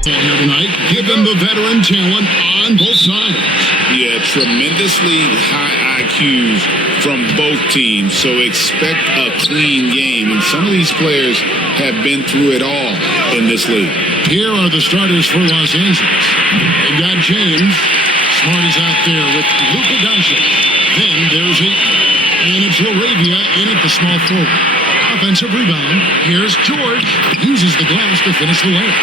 Here tonight, given the veteran talent on both sides. Yeah, tremendously high IQs from both teams, so expect a clean game. And some of these players have been through it all in this league. Here are the starters for Los Angeles. They've got James. Smart is out there with Luka Doncic. Then there's Ayton. And it's Laravia in at the small forward. Offensive rebound. Here's George. Uses the glass to finish the layup.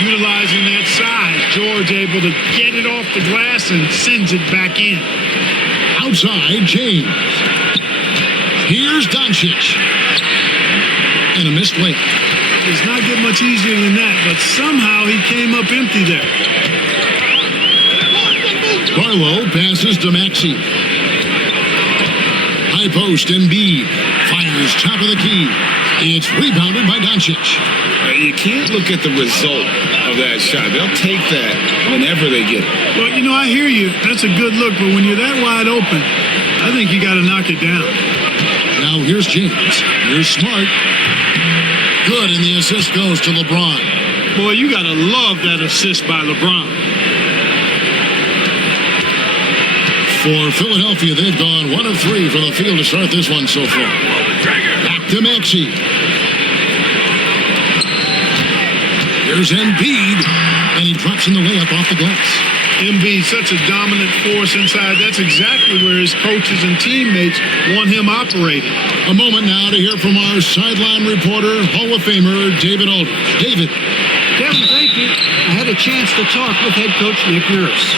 Utilizing that size, George able to get it off the glass and sends it back in. Outside, James. Here's Doncic. And a missed layup. It's not get much easier than that, but somehow he came up empty there. Barlow passes to Maxey. High post, Embiid fires top of the key. It's rebounded by Doncic. You can't look at the result of that shot. They'll take that whenever they get it. Well, you know, I hear you. That's a good look, but when you're that wide open, I think you got to knock it down. Now here's James. Here's Smart. Good, and the assist goes to LeBron. Boy, you got to love that assist by LeBron. For Philadelphia, they've gone 1 of 3 from the field to start this one so far. Back to Maxey. Here's Embiid, and he drops in the layup off the glass. Embiid, such a dominant force inside. That's exactly where his coaches and teammates want him operating. A moment now to hear from our sideline reporter, Hall of Famer David Aldridge. David. Kevin, thank you. I had a chance to talk with head coach Nick Nurse.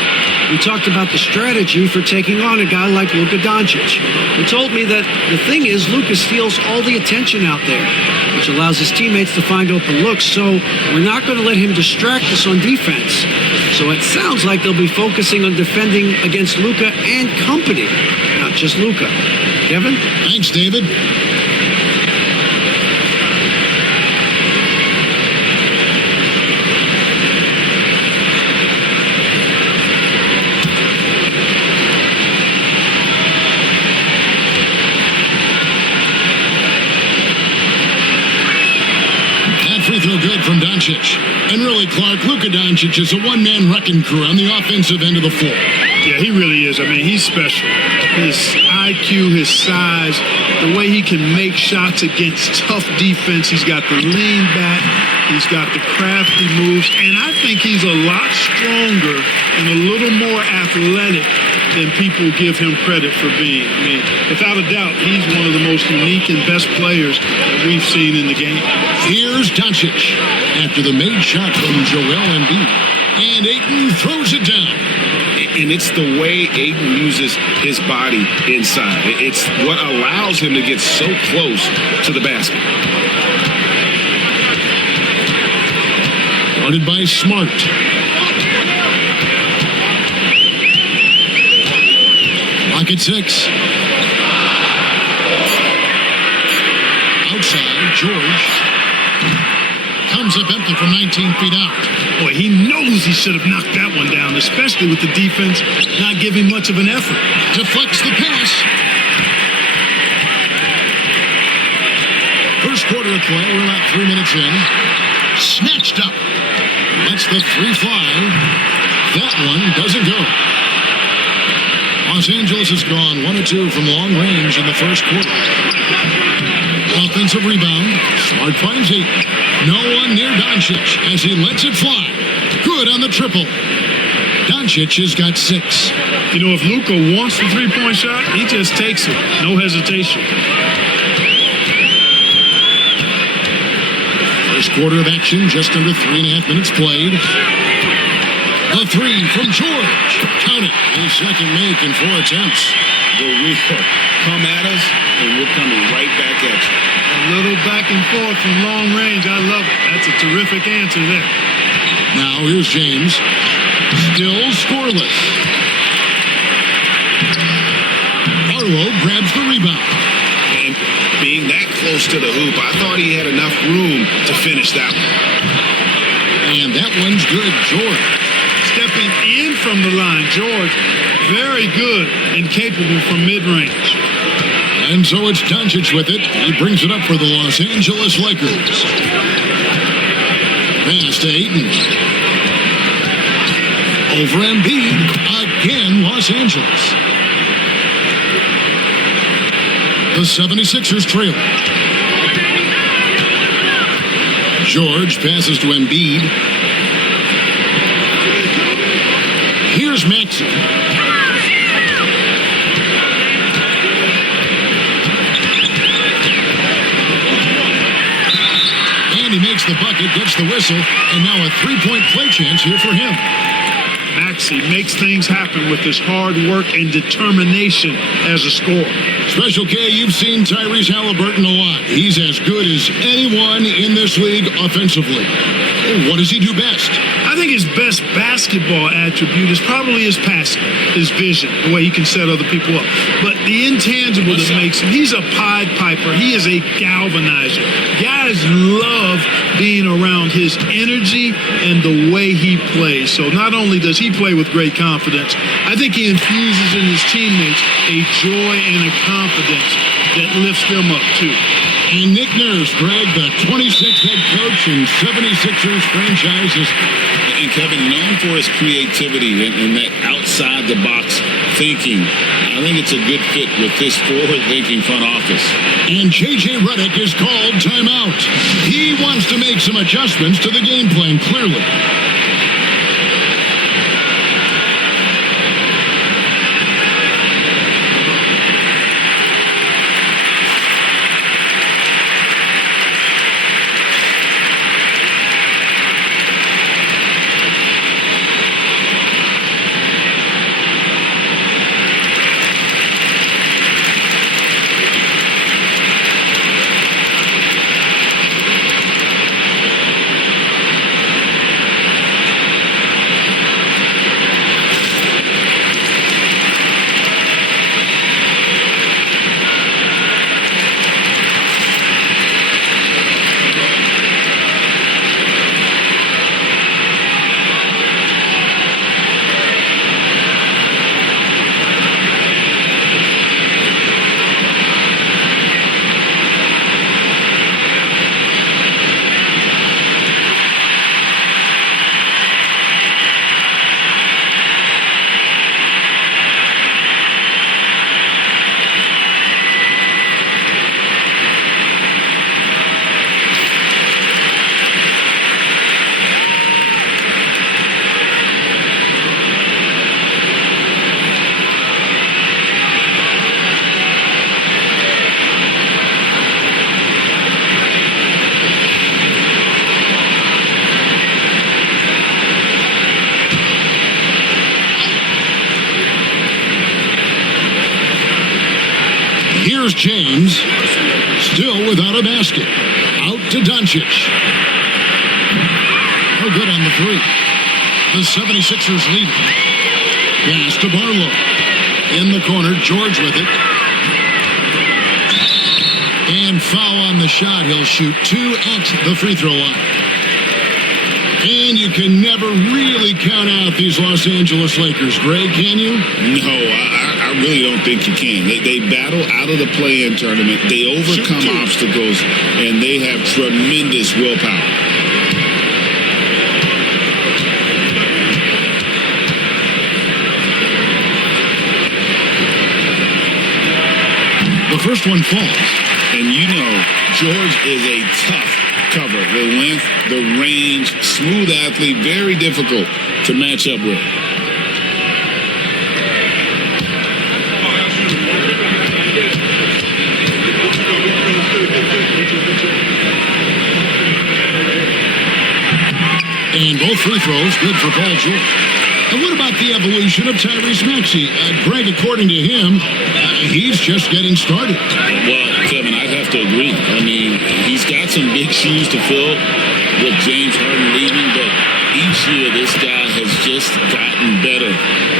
We talked about the strategy for taking on a guy like Luka Doncic. He told me that the thing is Luka steals all the attention out there, which allows his teammates to find open looks, so we're not going to let him distract us on defense. So it sounds like they'll be focusing on defending against Luka and company, not just Luka. Kevin? Thanks, David. Free throw good from Doncic. And really, Clark, Luka Doncic is a one-man wrecking crew on the offensive end of the floor. Yeah, he really is. I mean, he's special. His IQ, his size, the way he can make shots against tough defense. He's got the lean back. He's got the crafty moves. And I think he's a lot stronger and a little more athletic than people give him credit for being. I mean, without a doubt, he's one of the most unique and best players that we've seen in the game. Here's Doncic after the made shot from Joel Embiid. And Ayton throws it down. And it's the way Ayton uses his body inside. It's what allows him to get so close to the basket. Guarded by Smart. At 6. Outside, George comes up empty from 19 feet out. Boy, he knows he should have knocked that one down, especially with the defense not giving much of an effort. Deflects the pass. First quarter of play, we're about 3 minutes in. Snatched up. Lets the three fly. That one doesn't go. Los Angeles has gone 1 of 2 from long range in the first quarter. Offensive rebound. Smart finds Ayton. No one near Doncic as he lets it fly. Good on the triple. Doncic has got 6. You know, if Luka wants the three-point shot, he just takes it. No hesitation. First quarter of action, just under 3.5 minutes played. A 3 from George. Count it. His second make in 4 attempts. The wheel come at us, and we're coming right back at you. A little back and forth from long range. I love it. That's a terrific answer there. Now here's James. Still scoreless. Barlow grabs the rebound. And being that close to the hoop, I thought he had enough room to finish that one. And that one's good. George. Stepping in from the line. George, very good and capable from mid-range. And so it's Doncic with it. He brings it up for the Los Angeles Lakers. Pass to Ayton. over Embiid. Again, Los Angeles. The 76ers trail. George passes to Embiid. Here's Maxey. And he makes the bucket, gets the whistle, and now a three-point play chance here for him. Maxey makes things happen with his hard work and determination as a scorer. Special K, you've seen Tyrese Halliburton a lot. He's as good as anyone in this league offensively. What does he do best? I think his best basketball attribute is probably his passing, his vision, the way he can set other people up. But the intangible that makes him, he's a Pied Piper. He is a galvanizer. Guys love being around his energy and the way he plays. So not only does he play with great confidence, I think he infuses in his teammates a joy and a confidence that lifts them up too. And Nick Nurse, Greg, the 26th head coach in 76ers franchises. And Kevin, known for his creativity and that outside-the-box thinking. I think it's a good fit with this forward-thinking front office. And J.J. Redick is called timeout. He wants to make some adjustments to the game plan, clearly. Here's James, still without a basket. Out to Doncic. No good on the three. The 76ers lead. Pass to Barlow. In the corner, George with it. And foul on the shot. He'll shoot two at the free throw line. And you can never really count out these Los Angeles Lakers, Greg, can you? No, I really don't think you can. They battle out of the play-in tournament. They overcome obstacles, and they have tremendous willpower. The first one falls. And you know, George is a tough cover. The length, the range, smooth athlete, very difficult to match up with. And both free throws good for Paul George. And what about the evolution of Tyrese Maxey? Greg, according to him, he's just getting started. Well, Kevin, I'd have to agree. I mean, he's got some big shoes to fill with James Harden leaving, but each year this guy has just gotten better.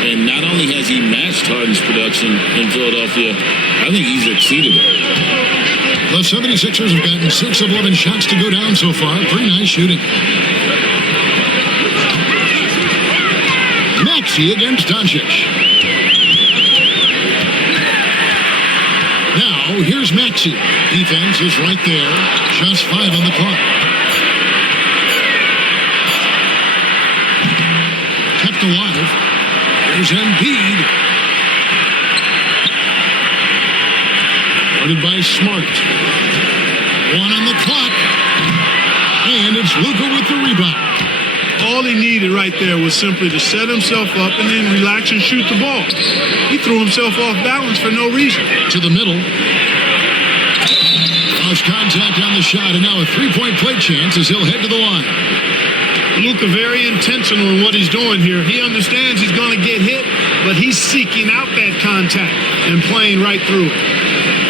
And not only has he matched Harden's production in Philadelphia, I think he's exceeded it. The 76ers have gotten 6 of 11 shots to go down so far. Pretty nice shooting. Maxey against Doncic. Now, here's Maxey. Defense is right there. Just 5 on the clock. Kept kept alive. Here's Embiid. Guarded by Smart. 1 on the clock. And it's Luka with the rebound. All he needed right there was simply to set himself up and then relax and shoot the ball. He threw himself off balance for no reason. To the middle. Lost contact on the shot, and now a three-point play chance as he'll head to the line. Luka very intentional in what he's doing here. He understands he's going to get hit, but he's seeking out that contact and playing right through it.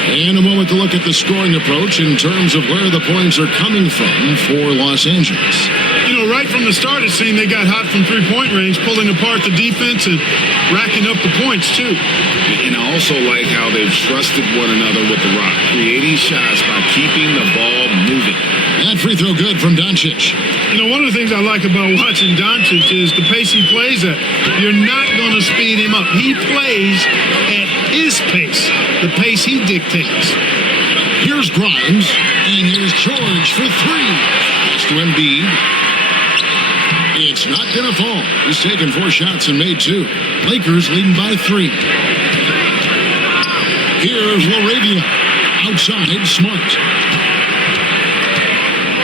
And a moment to look at the scoring approach in terms of where the points are coming from for Los Angeles. You know, right from the start, it seemed they got hot from three-point range, pulling apart the defense and racking up the points, too. And I also like how they've trusted one another with the rock, creating shots by keeping the ball moving. That free throw good from Doncic. You know, one of the things I like about watching Doncic is the pace he plays at. You're not going to speed him up. He plays at his pace, the pace he dictates. Here's Grimes, and here's George for three. Pass to Embiid. It's not going to fall. He's taken 4 shots and made 2. Lakers leading by 3. Here's LaRavia. Outside, Smart.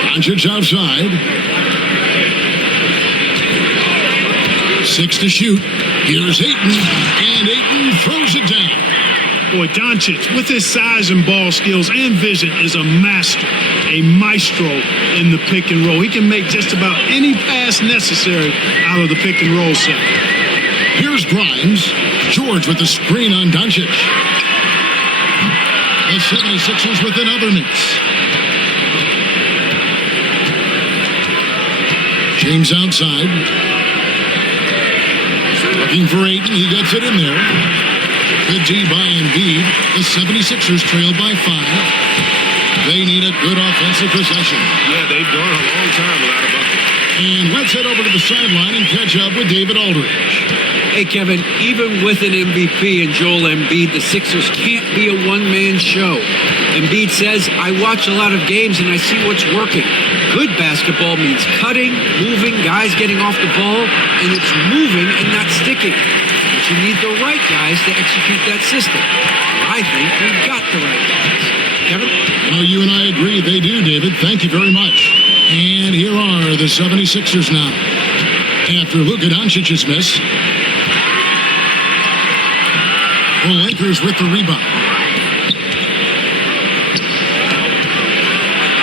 Doncic outside. 6 to shoot. Here's Ayton, and Ayton throws it down. Boy, Doncic, with his size and ball skills and vision, is a master, a maestro in the pick and roll. He can make just about any pass necessary out of the pick and roll set. Here's Grimes. George with the screen on Doncic. The 76ers with another miss. James outside. Looking for Ayton. He gets it in there. Good D by Embiid. The 76ers trail by 5. They need a good offensive possession. Yeah, they've gone a long time without a bucket. And let's head over to the sideline and catch up with David Aldridge. Hey, Kevin, even with an MVP and Joel Embiid, the Sixers can't be a one-man show. Embiid says, I watch a lot of games and I see what's working. Good basketball means cutting, moving, guys getting off the ball, and it's moving and not sticking. But you need the right guys to execute that system. I think we've got the right guys. Kevin? You know, you and I agree. They do, David. Thank you very much. And here are the 76ers now. After Luka Doncic's miss, the Lakers with the rebound.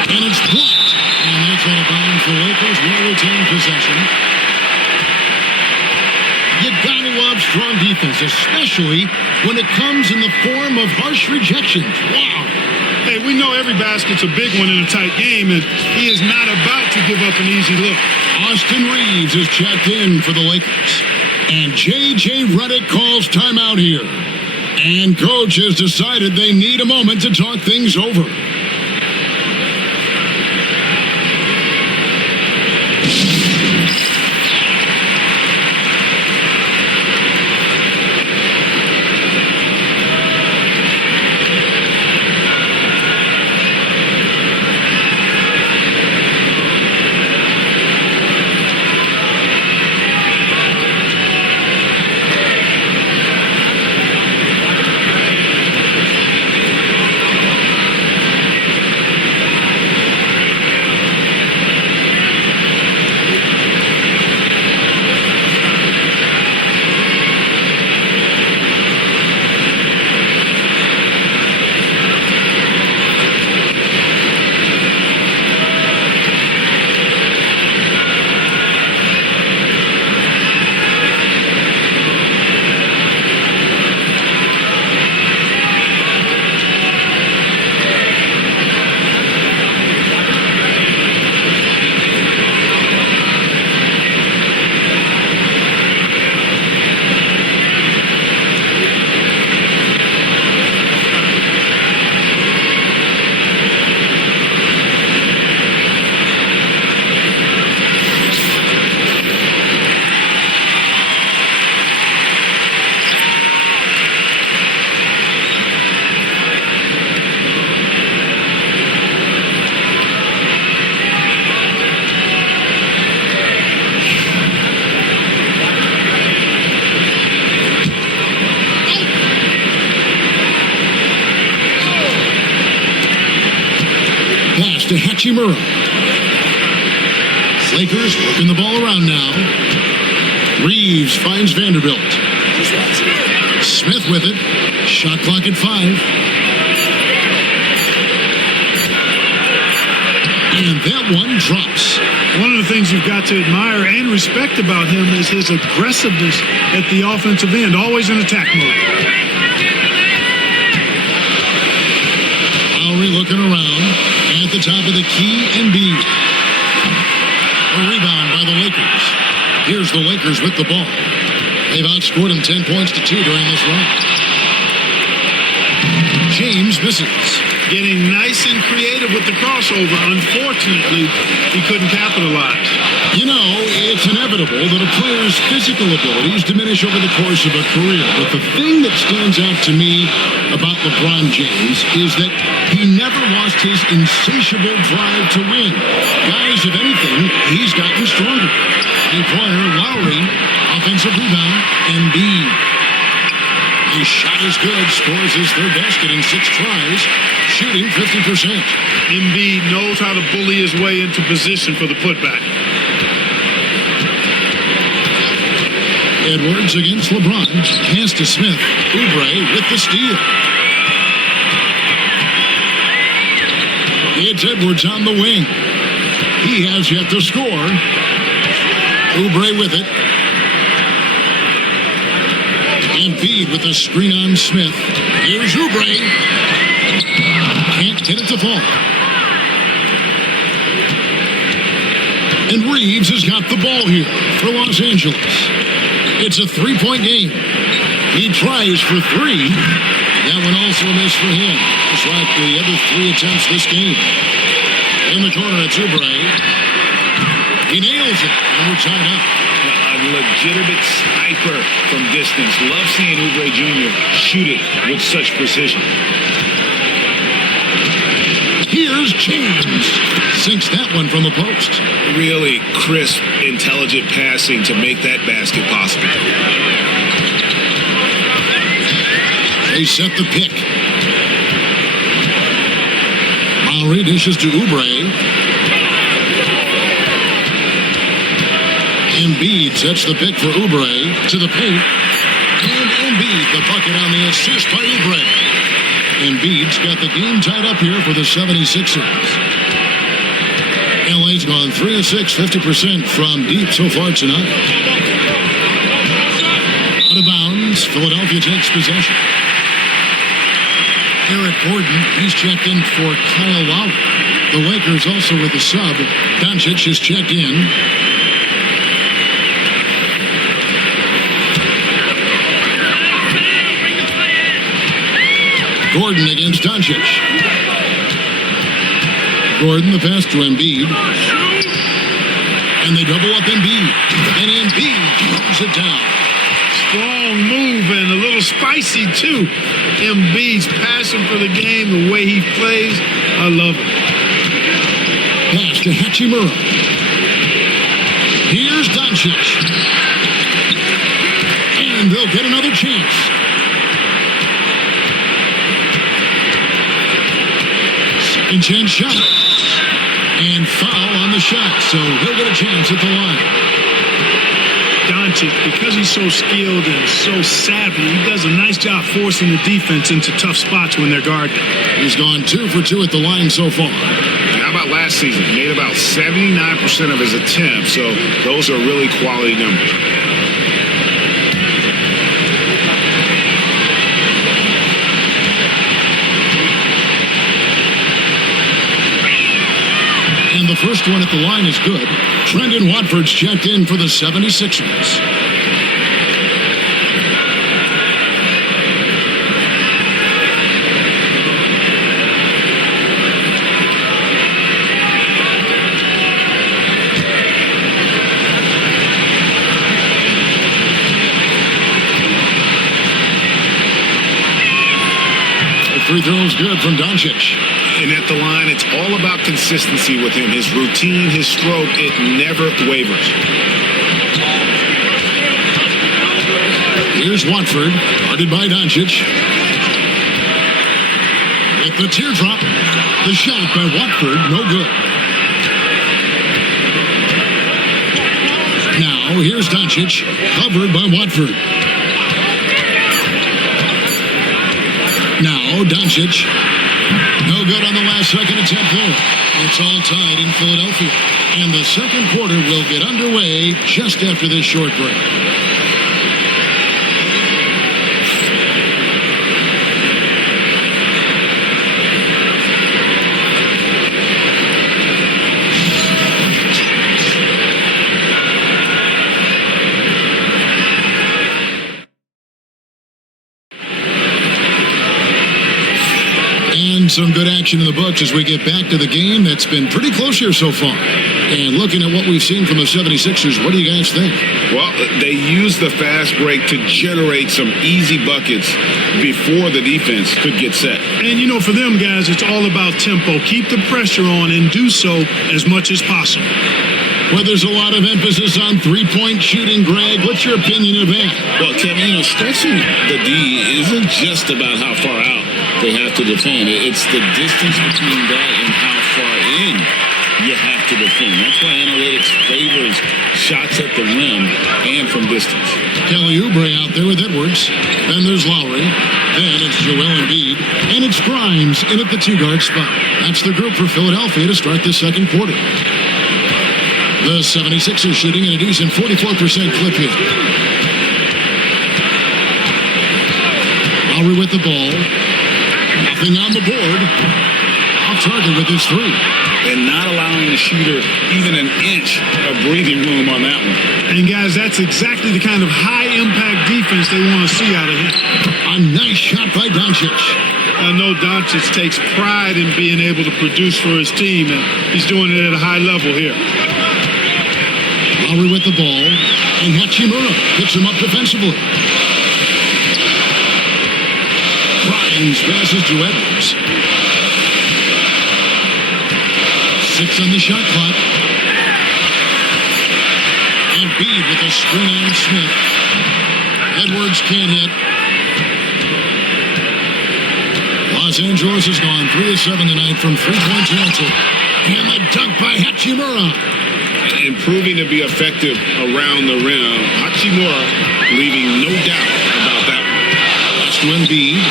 And it's blocked. And that's out of bounds for Lakers. Will retain possession. You gotta love strong defense, especially when it comes in the form of harsh rejections. Wow. Hey, we know every basket's a big one in a tight game, and he is not about to give up an easy look. Austin Reeves is checked in for the Lakers. And J.J. Redick calls timeout here. And coach has decided they need a moment to talk things over. Hachimura. Lakers working the ball around now. Reeves finds Vanderbilt. Smith with it. Shot clock at 5. And that one drops. One of the things you've got to admire and respect about him is his aggressiveness at the offensive end, always in attack mode. Lowry looking around at the top of the key. Embiid. A rebound by the Lakers. Here's the Lakers with the ball. They've outscored them 10 points to 2 during this run. James misses. Getting nice and creative with the crossover. Unfortunately, he couldn't capitalize. You know, it's inevitable that a player's physical abilities diminish over the course of a career. But the thing that stands out to me about LeBron James is that he never lost his insatiable drive to win. Guys, if anything, he's gotten stronger. Three-pointer, Lowry, offensive rebound, Embiid. His shot is good, scores his third basket in 6 tries, shooting 50%. Embiid knows how to bully his way into position for the putback. Edwards against LeBron, pass to Smith, Oubre with the steal. It's Edwards on the wing. He has yet to score. Oubre with it. Embiid with a screen on Smith. Here's Oubre. Can't get it to fall. And Reeves has got the ball here for Los Angeles. It's a 3-point game. He tries for 3. That one also a miss for him. Just like the other 3 attempts this game. In the corner, it's Oubre. He nails it, and we're tied up. A legitimate sniper from distance. Love seeing Oubre Jr. shoot it with such precision. Here's James. Sinks that one from the post. Really crisp, intelligent passing to make that basket possible. They set the pick. Lowry dishes to Oubre. Embiid sets the pick for Oubre to the paint. And Embiid, the bucket on the assist by Oubre. Embiid's got the game tied up here for the 76ers. LA's gone 3 of 6, 50% from deep so far tonight. Out of bounds, Philadelphia takes possession. Eric Gordon, he's checked in for Kyle Lowry. The Lakers also with a sub. Doncic is checked in. Gordon against Doncic. Gordon, the pass to Embiid. And they double up Embiid. And Embiid throws it down. Strong move and a little spicy, too. Embiid's passion for the game, the way he plays, I love it. Pass to Hachimura. Here's Doncic. And they'll get another chance. Second chance shot. And foul on the shot, so he'll get a chance at the line. Doncic, because he's so skilled and so savvy, he does a nice job forcing the defense into tough spots when they're guarded. He's gone 2 for 2 at the line so far. How about last season? He made about 79% of his attempts, so those are really quality numbers. And the first one at the line is good. Trendon Watford's checked in for the 76ers. The free throw is good from Doncic. And at the line, it's all about consistency with him. His routine, his stroke, it never wavers. Here's Watford, guarded by Doncic. With the teardrop, the shot by Watford, no good. Now, here's Doncic, covered by Watford. Now, Doncic. No good on the last second attempt there. It's all tied in Philadelphia. And the second quarter will get underway just after this short break. Some good action in the books as we get back to the game that's been pretty close here so far. And looking at what we've seen from the 76ers, what do you guys think? Well, they used the fast break to generate some easy buckets before the defense could get set. And, you know, for them guys, it's all about tempo. Keep the pressure on and do so as much as possible. Well, there's a lot of emphasis on three-point shooting, Greg. What's your opinion of that? Well, Kevin, you know, stretching the D isn't just about how far out they have to defend. It's the distance between that and how far in you have to defend. That's why analytics favors shots at the rim and from distance. Kelly Oubre out there with Edwards. Then there's Lowry. Then it's Joel Embiid. And it's Grimes in at the two-guard spot. That's the group for Philadelphia to start the second quarter. The 76ers shooting at a decent 44% clip here. Lowry with the ball. Nothing on the board. Off target with his three. And not allowing the shooter even an inch of breathing room on that one. And guys, that's exactly the kind of high-impact defense they want to see out of him. A nice shot by Doncic. I know Doncic takes pride in being able to produce for his team, and he's doing it at a high level here. Lowry with the ball, and Hachimura picks him up defensively. Grimes passes to Edwards. 6 on the shot clock. And Embiid with a screen on Smith. Edwards can't hit. Los Angeles has gone 3 of 7 tonight from three-point territory. And the dunk by Hachimura. Improving to be effective around the rim. Hachimura leaving no doubt about that one. Pass to Embiid.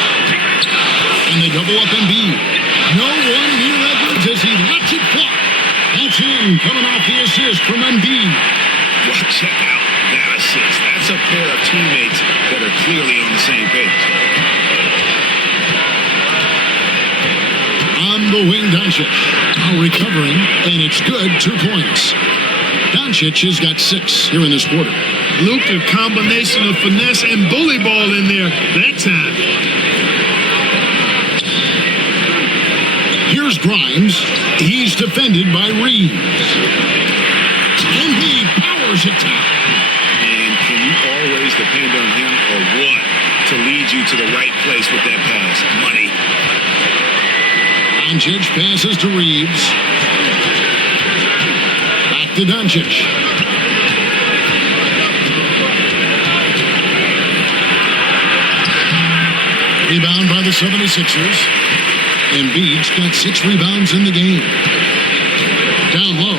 And they double up Embiid. No one near Edwards as he lets it fly. That's him coming off the assist from Embiid. Well, check out that assist. That's a pair of teammates that are clearly on the same page. On the wing, Doncic. Now recovering, and it's good. 2 points. Doncic has got 6 here in this quarter. Luke, a combination of finesse and bully ball in there that time. Here's Grimes. He's defended by Reeves. And he powers it down. And can you always depend on him or what to lead you to the right place with that pass? Money. Doncic passes to Reeves. Back to Doncic. Rebound by the 76ers. Embiid's got 6 rebounds in the game. Down low.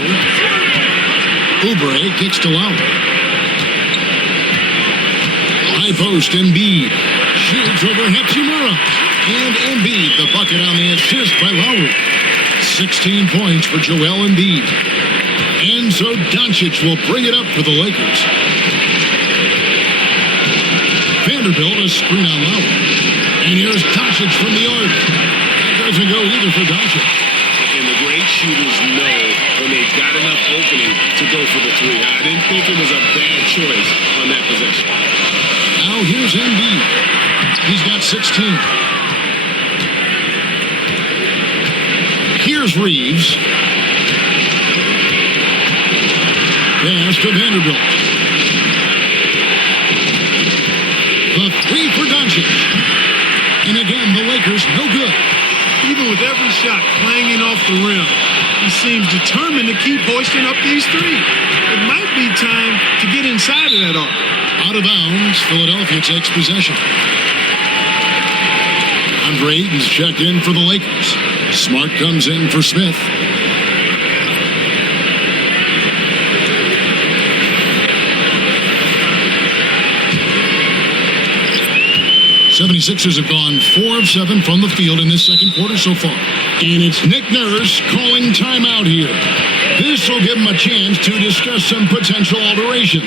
Oubre kicks to Lowry. High post, Embiid. Shoots over Hachimura. And Embiid, the bucket on the assist by Lowry. 16 points for Joel Embiid. And so Doncic will bring it up for the Lakers. Vanderbilt a screen on Lowry. And here's Doncic from the arc. That doesn't go either for Doncic. And the great shooters know when they've got enough opening to go for the three. I didn't think it was a bad choice on that possession. Now here's Embiid. He's got 16. Here's Reeves. Pass to Vanderbilt. The 3 for Doncic. And again, the Lakers no good. Even with every shot clanging off the rim, he seems determined to keep hoisting up these 3. It might be time to get inside of that arc. Out of bounds, Philadelphia takes possession. Andre Ayton's checked in for the Lakers. Smart comes in for Smith. 76ers have gone 4 of 7 from the field in this second quarter so far. And it's Nick Nurse calling timeout here. This will give him a chance to discuss some potential alterations.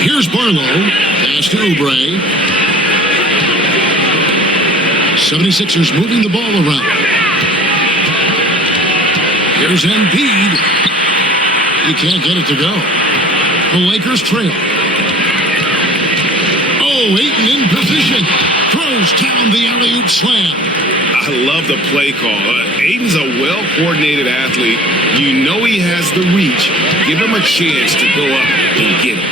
Here's Barlow. Pass to Oubre. 76ers moving the ball around. Here's Embiid. He can't get it to go. The Lakers trail. Oh, Ayton in position. Throws down the alley-oop slam. I love the play call. Ayton's a well-coordinated athlete. You know he has the reach. Give him a chance to go up and get it.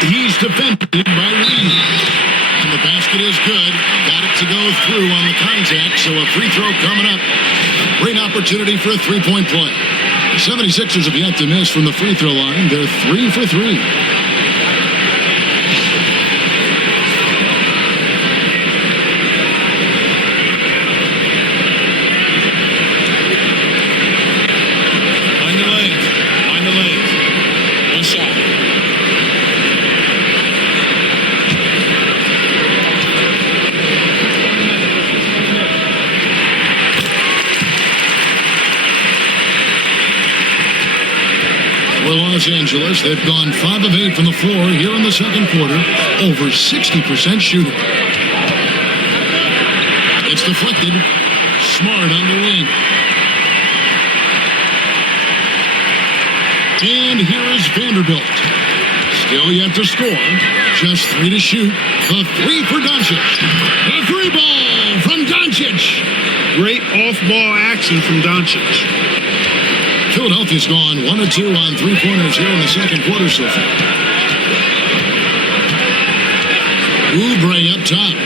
He's defended by Reed. And the basket is good. Got it to go through on the contact, so a free throw coming up. Great opportunity for a three-point play. The 76ers have yet to miss from the free throw line. They're 3 for 3. Los Angeles, they've gone 5 of 8 from the floor here in the second quarter, over 60% shooting. It's deflected. Smart on the wing. And here is Vanderbilt. Still yet to score. Just 3 to shoot. The 3 for Doncic. The 3 ball from Doncic. Great off-ball action from Doncic. Philadelphia's gone 1 of 2 on three-pointers here in the second quarter so far. Oubre up top.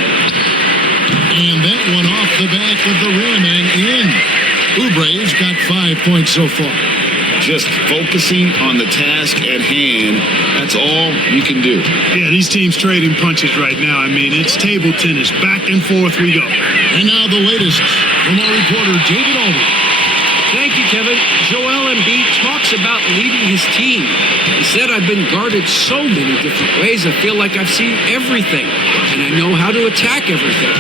And that one off the back of the rim and in. Oubre's got 5 points so far. Just focusing on the task at hand, that's all you can do. Yeah, these teams trading punches right now. I mean, it's table tennis. Back and forth we go. And now the latest from our reporter, David Aldridge. Thank you, Kevin. Joel Embiid talks about leading his team. He said, I've been guarded so many different ways. I feel like I've seen everything, and I know how to attack everything.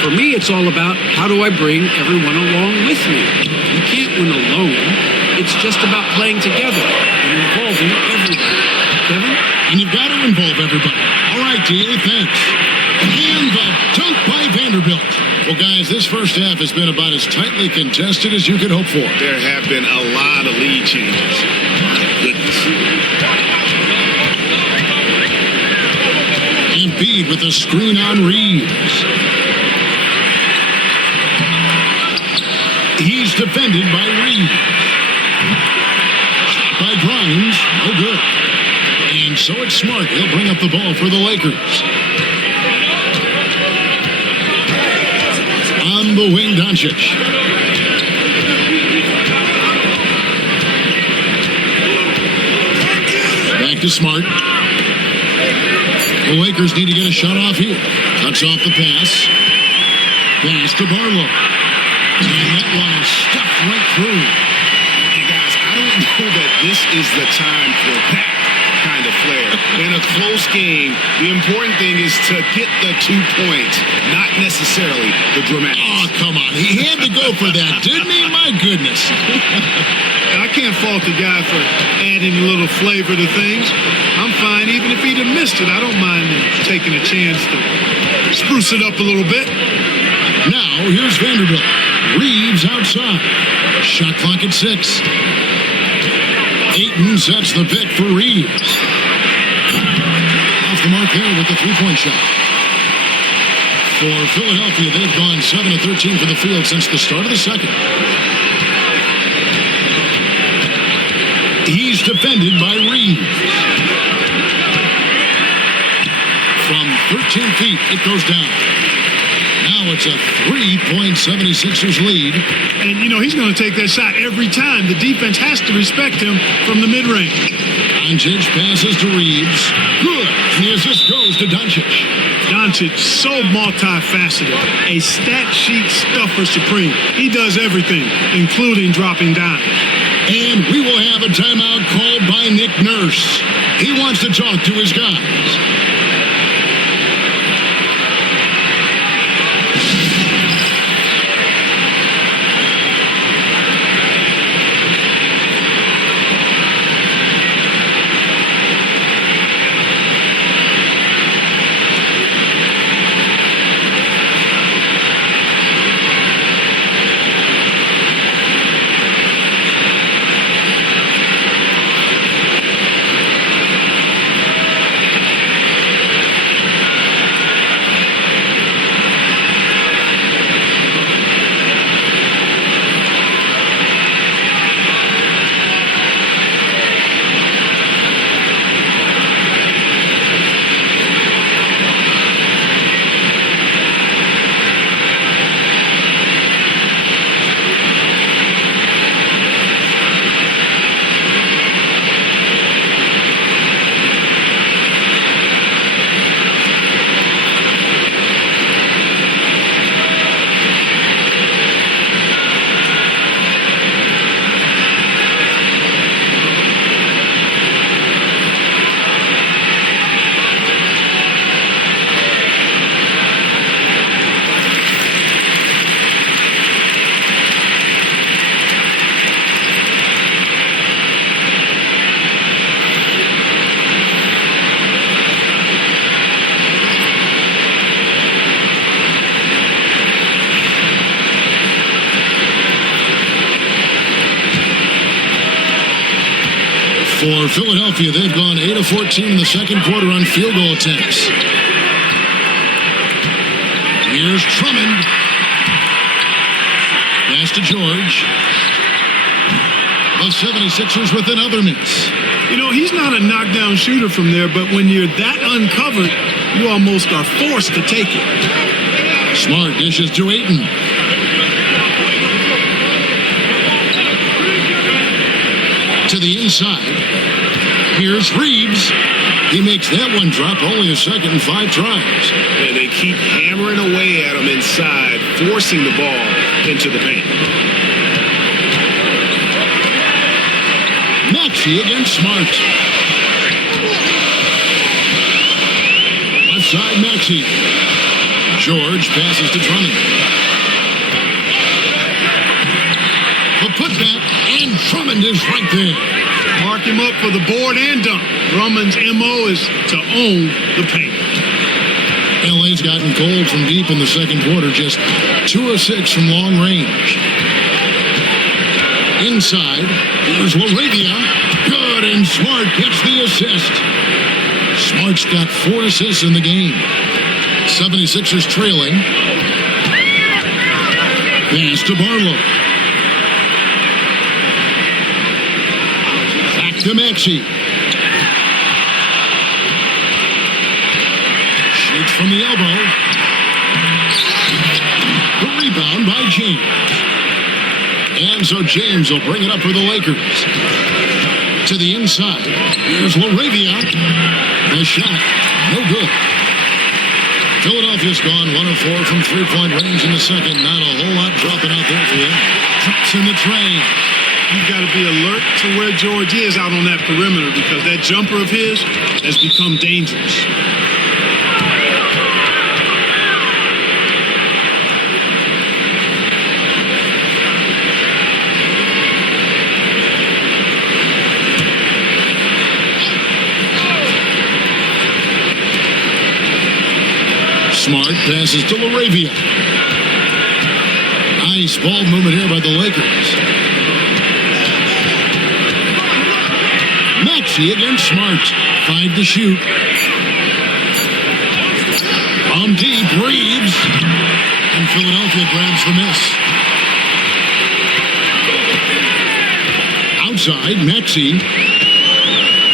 For me, it's all about how do I bring everyone along with me. You can't win alone. It's just about playing together and involving everybody. Kevin? And you've got to involve everybody. All right, D.A., thanks. And the dunk by Vanderbilt. Well, guys, this first half has been about as tightly contested as you could hope for. There have been a lot of lead changes. My goodness. Embiid with a screen on Reeves. He's defended by Reeves. By Grimes, no good. And so it's Smart. He'll bring up the ball for the Lakers. On the wing, Doncic. Back to Smart. The Lakers need to get a shot off here. Cuts off the pass. Pass to Barlow. And that one is stuffed right through. Hey guys, I don't know that this is the time for that kind of flair. In a close game, the important thing is to get the 2 points, not necessarily the dramatics. Oh, come on. He had to go for that, didn't he? My goodness. I can't fault the guy for adding a little flavor to things. I'm fine. Even if he'd have missed it, I don't mind taking a chance to spruce it up a little bit. Now, here's Vanderbilt. Reeves outside. Shot clock at 6. Ayton sets the pick for Reeves. Off the mark there with the three-point shot. For Philadelphia, they've gone 7 of 13 for the field since the start of the second. He's defended by Reeves. From 13 feet, it goes down. Now it's a 3-point 76ers lead. And, you know, he's going to take that shot every time. The defense has to respect him from the mid-range. Doncic passes to Reeves. Good. And the assist goes to Doncic. Doncic, so multifaceted. A stat sheet stuffer supreme. He does everything, including dropping down. And we will have a timeout called by Nick Nurse. He wants to talk to his guys. For Philadelphia, they've gone 8 of 14 in the second quarter on field goal attempts. Here's Drummond. Pass to George. The 76ers with another miss. You know, he's not a knockdown shooter from there, but when you're that uncovered, you almost are forced to take it. Smart dishes to Ayton. To the inside. Here's Reeves. He makes that one drop, only a second and 5 tries. And they keep hammering away at him inside, forcing the ball into the paint. Maxey against Smart. Left side, Maxey. George passes to Drummond. The putback, and Drummond is right there. Mark him up for the board and dunk. Drummond's MO is to own the paint. LA's gotten cold from deep in the second quarter, just 2 of 6 from long range. Inside, here's Laravia. Good, and Smart gets the assist. Smart's got 4 assists in the game. 76ers trailing. Pass to Barlow. Back to Maxey. It's from the elbow. The rebound by James. And so James will bring it up for the Lakers. To the inside. Here's Laravia. The shot. No good. Philadelphia's gone 1 of 4 from three-point range in the second. Not a whole lot dropping out there for you. Drops in the train. You've got to be alert to where George is out on that perimeter because that jumper of his has become dangerous. Smart passes to Laravia. Nice ball movement here by the Lakers. Maxey against Smart. 5 to shoot. From deep, Reeves. And Philadelphia grabs the miss. Outside, Maxey.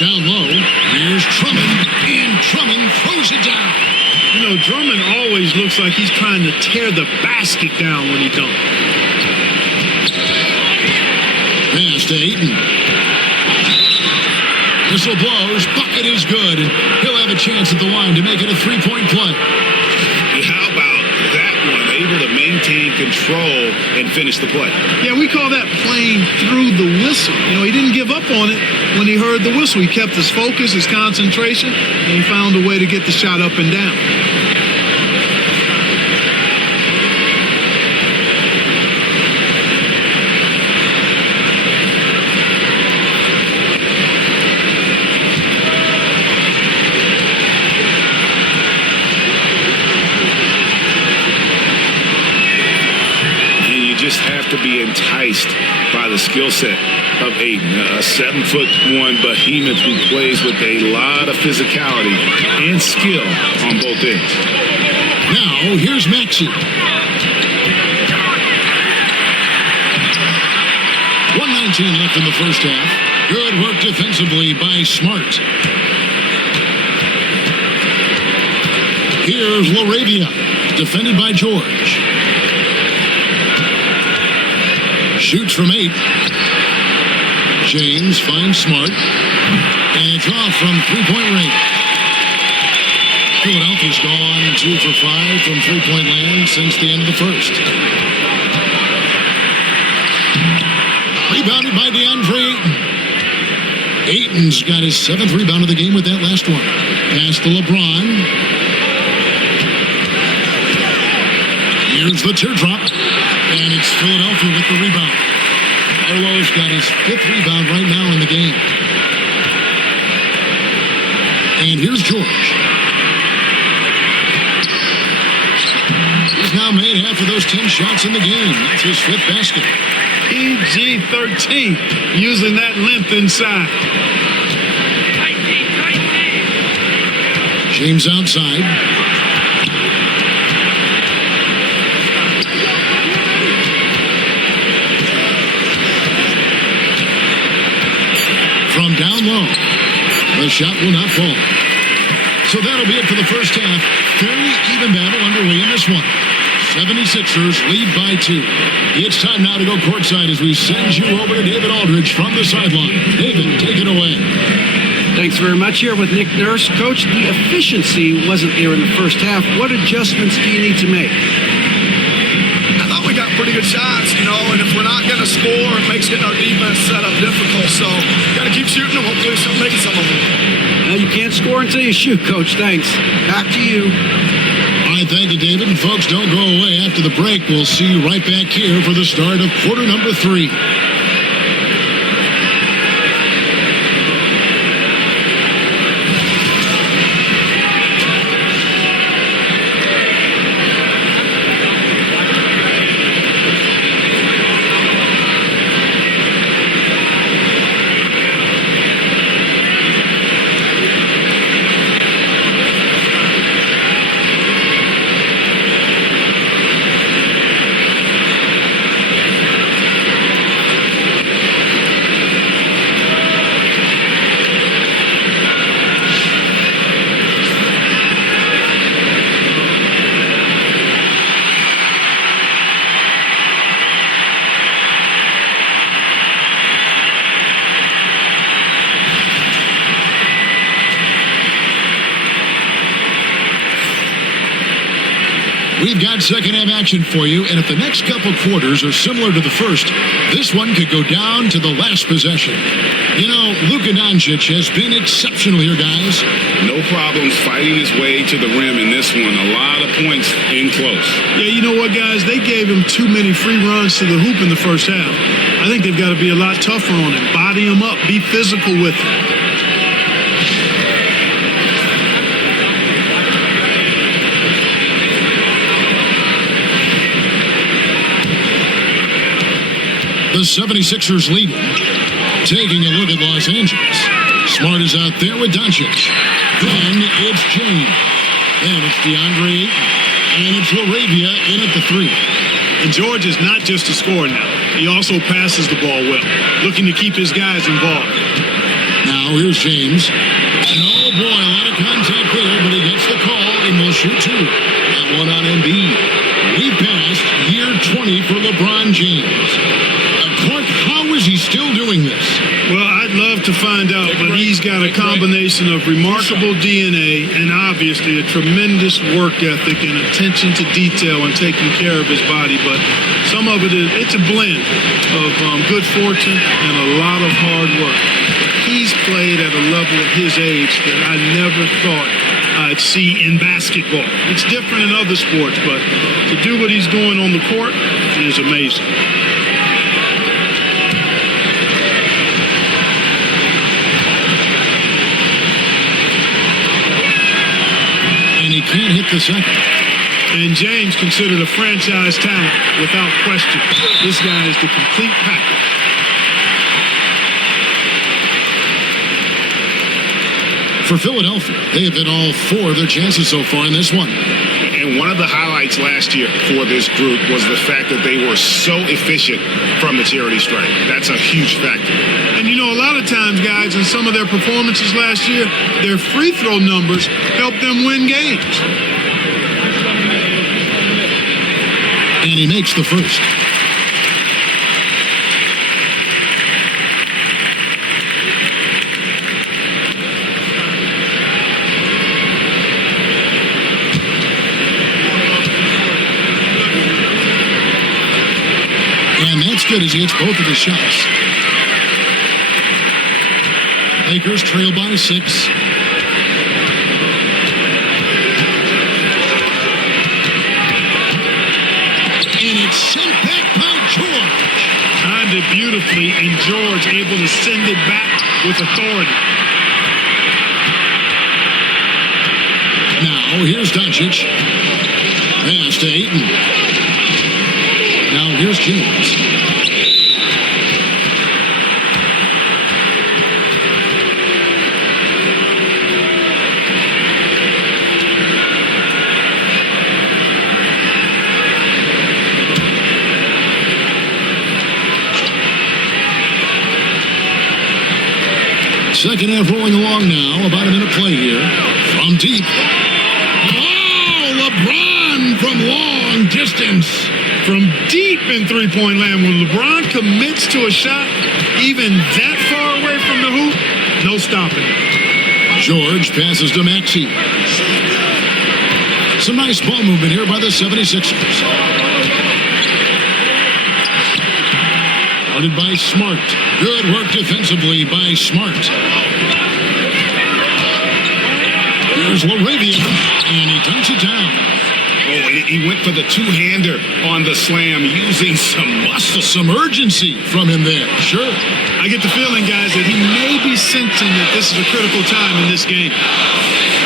Down low. Here's Drummond. And Drummond throws it down. You know, Drummond always looks like he's trying to tear the basket down when he dunks. Pass to Ayton. Whistle blows. Bucket is good. He'll have a chance at the line to make it a three-point play. How about that one? Able to maintain control and finish the play. Yeah, we call that playing through the whistle. You know, he didn't give up on it when he heard the whistle. He kept his focus, his concentration, and he found a way to get the shot up and down. To be enticed by the skill set of Ayton, a 7'1" behemoth who plays with a lot of physicality and skill on both ends. Now here's Maxey. 1:19 left in the first half. Good work defensively by Smart. Here's Laravia, defended by George. Shoots from 8. James finds Smart. And it's off from three-point range. Philadelphia's gone 2 for 5 from three-point land since the end of the first. Rebounded by DeAndre Ayton. Ayton's got his 7th rebound of the game with that last one. Pass to LeBron. Here's the teardrop. And it's Philadelphia with the rebound. Arlo's got his 5th rebound right now in the game. And here's George. He's now made half of those 10 shots in the game. That's his 5th basket. PG-13, using that length inside. James outside. From down low, the shot will not fall. So that'll be it for the first half. Fairly even battle underway in this one. 76ers lead by 2. It's time now to go courtside as we send you over to David Aldridge from the sideline. David, take it away. Thanks very much. Here with Nick Nurse. Coach, the efficiency wasn't there in the first half. What adjustments do you need to make? I thought we got pretty good shots, you know, and if we're not going to score, it makes getting our defense set up difficult. So, got to keep shooting them. Hopefully, we'll make some of them. Well, you can't score until you shoot, Coach. Thanks. Back to you. All right, thank you, David. And folks, don't go away. After the break, we'll see you right back here for the start of quarter number 3. We've got second half action for you, and if the next couple quarters are similar to the first, this one could go down to the last possession. You know, Luka Doncic has been exceptional here, guys. No problems fighting his way to the rim in this one. A lot of points in close. Yeah, you know what, guys? They gave him too many free runs to the hoop in the first half. I think they've got to be a lot tougher on him. Body him up. Be physical with him. The 76ers leading. Taking a look at Los Angeles. Smart is out there with Doncic. Then it's James. Then it's DeAndre Ayton. And it's LaRavia in at the 3. And George is not just a scorer now. He also passes the ball well, looking to keep his guys involved. Now here's James. And oh boy, a lot of contact there, but he gets the call and will shoot 2. That one on Embiid. We passed year 20 for LeBron James. Clark, how is he still doing this? Well, I'd love to find out, but he's got a combination of remarkable DNA and obviously a tremendous work ethic and attention to detail and taking care of his body. But some of it's a blend of good fortune and a lot of hard work. He's played at a level at his age that I never thought I'd see in basketball. It's different in other sports, but to do what he's doing on the court is amazing. Can't hit the second. And James considered a franchise talent without question. This guy is the complete package. For Philadelphia, they have hit all 4 of their chances so far in this one. And one of the highlights last year for this group was the fact that they were so efficient from the charity stripe. That's a huge factor. And you know, a lot of times, guys, in some of their performances last year, their free throw numbers helped them win games. And he makes the first. And that's good as he hits both of his shots. Lakers trail by 6. And it's sent back by George. Timed it beautifully, and George able to send it back with authority. Now here's Doncic. Pass to Ayton. Now here's James. Second half rolling along now. About a minute play here. From deep. Oh, LeBron from long distance. From deep in three-point land, when LeBron commits to a shot, even that far away from the hoop, no stopping. George passes to Maxey. Some nice ball movement here by the 76ers. Guarded by Smart. Good work defensively by Smart. Here's LaRavia, and he dunks it down. Oh, he went for the two-hander on the slam, using some muscle. Some urgency from him there. Sure. I get the feeling, guys, that he may be sensing that this is a critical time in this game.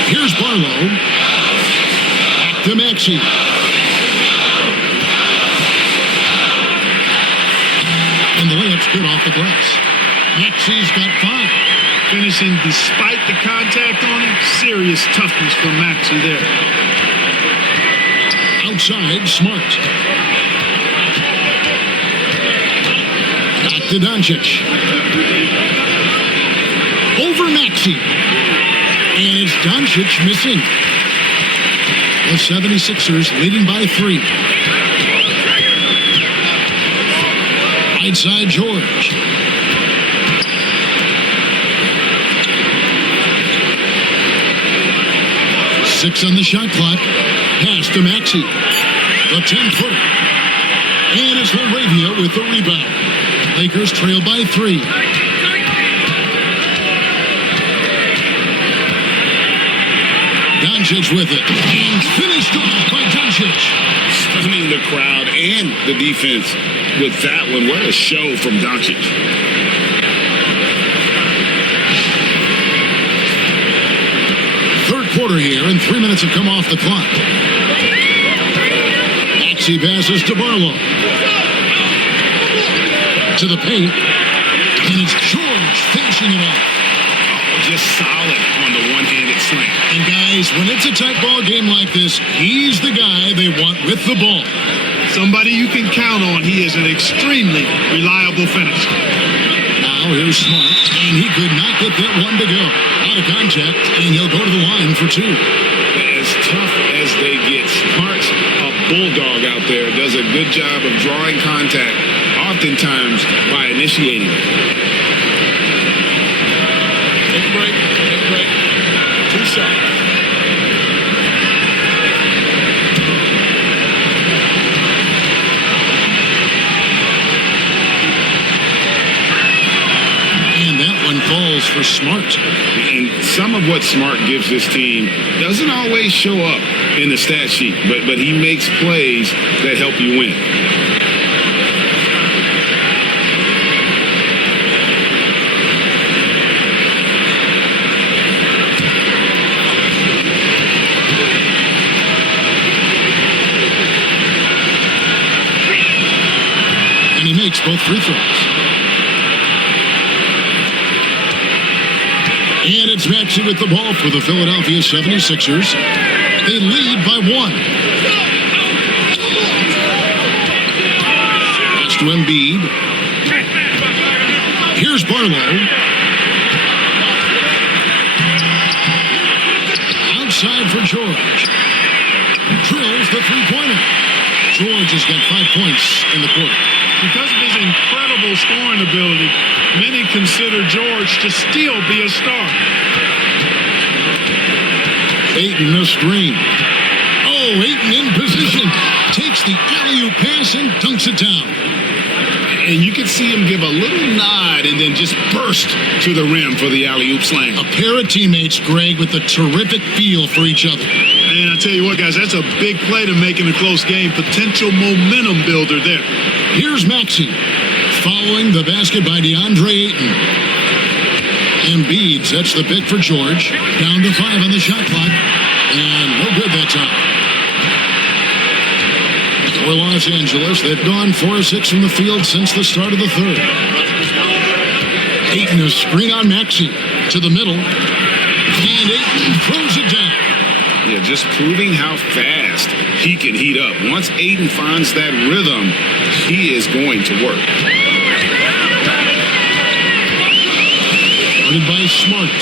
Here's Barlow. Back to Maxey. And the layup's good off the glass. Maxey's got 5. Finishing despite the contact on him. Serious toughness from Maxey there. Outside, Smart. Back to Doncic. Over Maxey. And it's Doncic missing. The 76ers leading by 3. Right side, George. Six on the shot clock. Pass to Maxey. The 10-footer. And it's Laravia with the rebound. Lakers trail by 3. Doncic with it. And finished off by Doncic. Stunning the crowd and the defense with that one. What a show from Doncic. Third quarter here, and 3 minutes have come off the clock. Maxey passes to Barlow. To the paint. And it's George finishing it off. Just solid on the one-handed slam. And guys, when it's a tight ball game like this, he's the guy they want with the ball. Somebody you can count on. He is an extremely reliable finisher. Now here's Smart, and he could not get that one to go. Out of contact, and he'll go to the line for 2. As tough as they get, Smart, a bulldog out there, does a good job of drawing contact, oftentimes by initiating it. Take a break. 2 shots. And that one falls for Smart. And some of what Smart gives this team doesn't always show up in the stat sheet, but he makes plays that help you win. He makes both free throws. And it's Maxey with the ball for the Philadelphia 76ers. They lead by 1. Pass to Embiid. Here's Barlow. Outside for George. Drills the three-pointer. George has got 5 points in the quarter. Because of his incredible scoring ability, many consider George to still be a star. Ayton a screen. Oh, Ayton in position. Takes the alley-oop pass and dunks it down. And you can see him give a little nod and then just burst to the rim for the alley-oop slam. A pair of teammates, Greg, with a terrific feel for each other. And I tell you what, guys, that's a big play to make in a close game. Potential momentum builder there. Here's Maxey. Following the basket by DeAndre Ayton. Embiid sets the pick for George. Down to 5 on the shot clock. And no good that time. For Los Angeles, they've gone 4 of 6 from the field since the start of the third. Ayton a screen on Maxey. To the middle. And Ayton throws it down. Yeah, just proving how fast he can heat up. Once Ayton finds that rhythm, he is going to work. Guarded by Smart.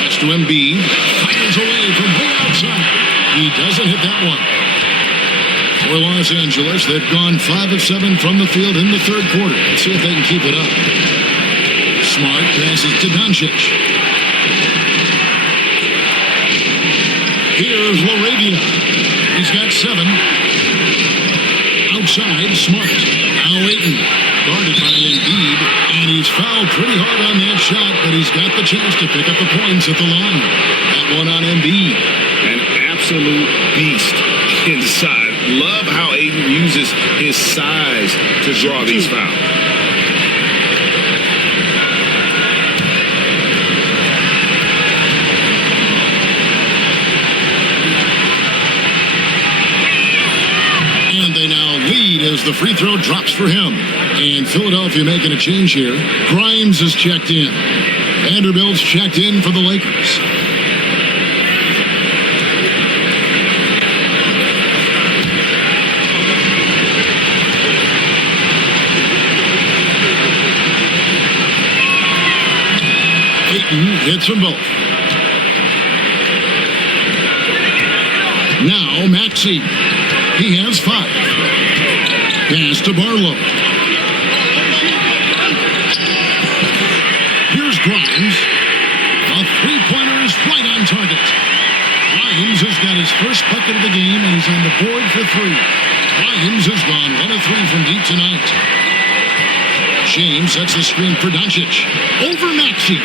Pass to Embiid. Fires away from way outside. He doesn't hit that one. For Los Angeles, they've gone 5 of 7 from the field in the third quarter. Let's see if they can keep it up. Smart passes to Doncic. Here's Laravia. He's got 7. Outside, Smart. Now Ayton. Guarded by Embiid. And he's fouled pretty hard on that shot, but he's got the chance to pick up the points at the line. That one on Embiid. An absolute beast inside. Love how Ayton uses his size to draw these fouls. As the free throw drops for him. And Philadelphia making a change here. Grimes is checked in. Vanderbilt's checked in for the Lakers. Ayton hits them both. Now Maxey. He has 5. Pass to Barlow. Here's Grimes. A three-pointer is right on target. Grimes has got his first bucket of the game, and he's is on the board for three. Grimes has gone 1 of 3 from deep tonight. James sets the screen for Doncic. Over Maxey.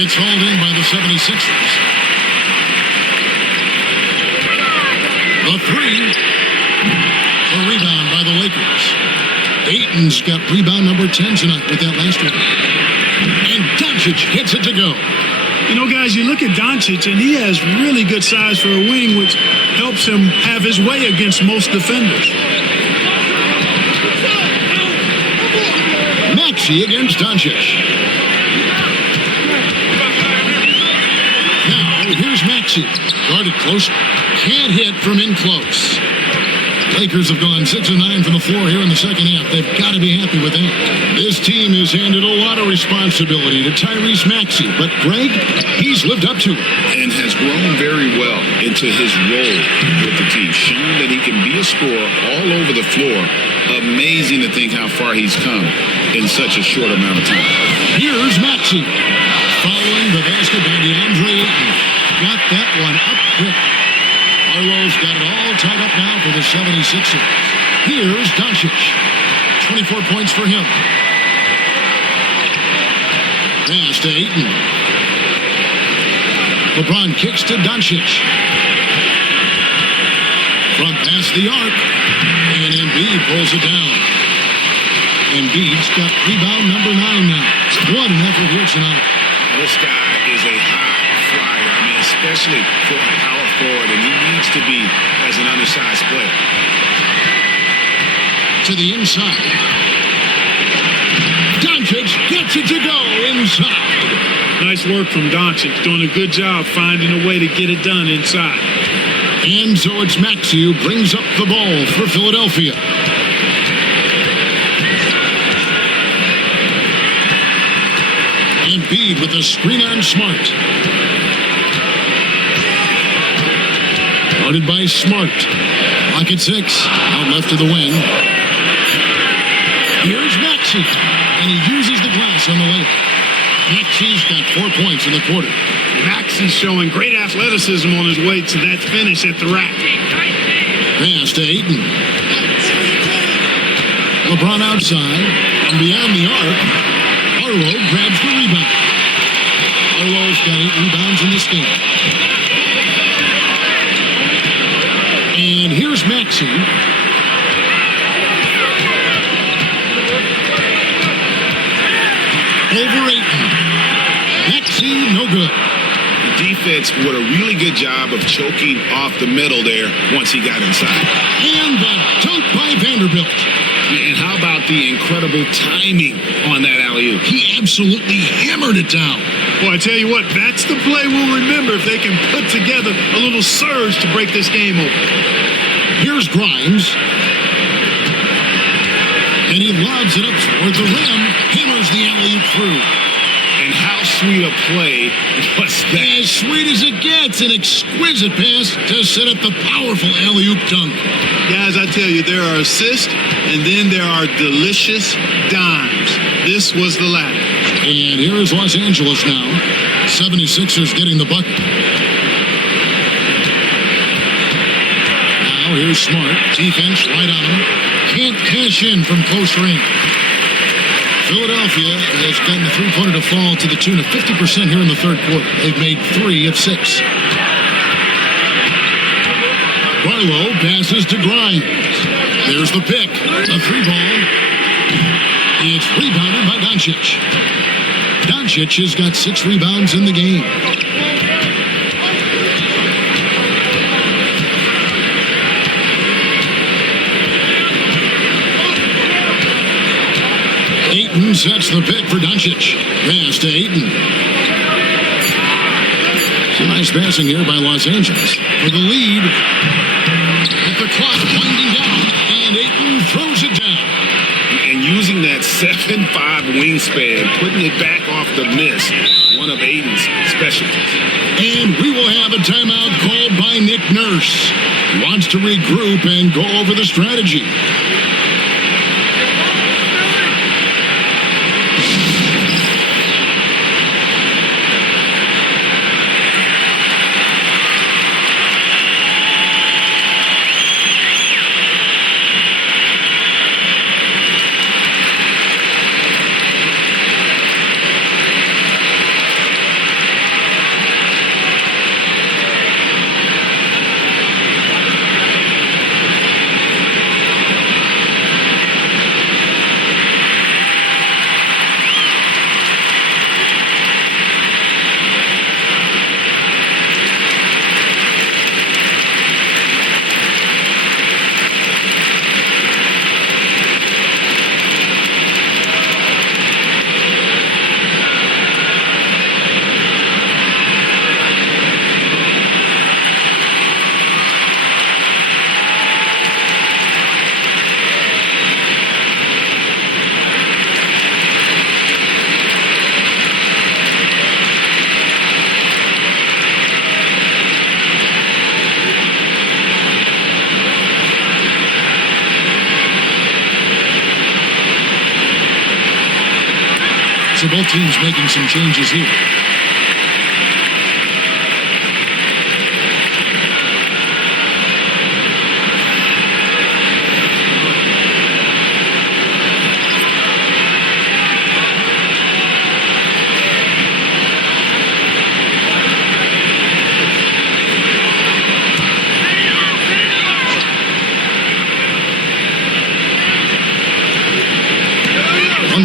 It's hauled in by the 76ers. The three. A rebound by the Lakers. Ayton's got rebound number 10 tonight with that last one. And Doncic hits it to go. You know, guys, you look at Doncic, and he has really good size for a wing, which helps him have his way against most defenders. Maxey against Doncic. Now, here's Maxey. Guarded close. Can't hit from in close. Lakers have gone 6 of 9 from the floor here in the second half. They've got to be happy with that. This team has handed a lot of responsibility to Tyrese Maxey, but Greg, he's lived up to it. And has grown very well into his role with the team, shown that he can be a scorer all over the floor. Amazing to think how far he's come in such a short amount of time. Here's Maxey. Following the basket by DeAndre Ayton. Got that one up quick. Arlo's got it all tied up now for the 76ers. Here's Doncic. 24 points for him. Pass to Ayton. LeBron kicks to Doncic. From past the arc. And Embiid pulls it down. Embiid's got rebound number 9 now. What an effort here tonight. This guy is a high flyer. I mean, especially for a power forward, and he needs to be as an undersized player. To the inside. Doncic gets it to go inside. Nice work from Doncic, doing a good job finding a way to get it done inside. And so it's Maxey who brings up the ball for Philadelphia. Embiid with the screen on Smart. Guarded by Smart. Clock at 6. Out left to the wing. Here's Maxey. And he uses the glass on the layup. Maxey's got 4 points in the quarter. Maxey's showing great athleticism on his way to that finish at the rack. Pass to Ayton. LeBron outside. And beyond the arc, Arlo grabs the rebound. Arlo's got 8 rebounds in this game. And here's Maxey. Over Ayton. Maxey, no good. The defense did a really good job of choking off the middle there once he got inside. And the dunk by Vanderbilt. And how about the incredible timing on that alley-oop? He absolutely hammered it down. Well, I tell you what, that's the play we'll remember if they can put together a little surge to break this game open. Here's Grimes. And he lobs it up toward the rim. Hammers the alley-oop through. And how sweet a play was that? As sweet as it gets, an exquisite pass to set up the powerful alley-oop dunk. Guys, I tell you, there are assists, and then there are delicious dimes. This was the latter. And here is Los Angeles now. 76ers getting the bucket. Now here's Smart. Defense right on him. Can't cash in from close range. Philadelphia has gotten the three-pointer to fall to the tune of 50% here in the third quarter. They've made 3 of 6. Barlow passes to Grimes. There's the pick. A 3-ball. It's rebounded by Doncic. Doncic has got 6 rebounds in the game. Ayton sets the pick for Doncic. Pass to Ayton. Some nice passing here by Los Angeles. For the lead. With the clock winding down. And Ayton throws it down. And using that 7'5" wingspan, putting it back off the miss, one of Ayton's specialties. And we will have a timeout called by Nick Nurse. He wants to regroup and go over the strategy. So both teams making some changes here.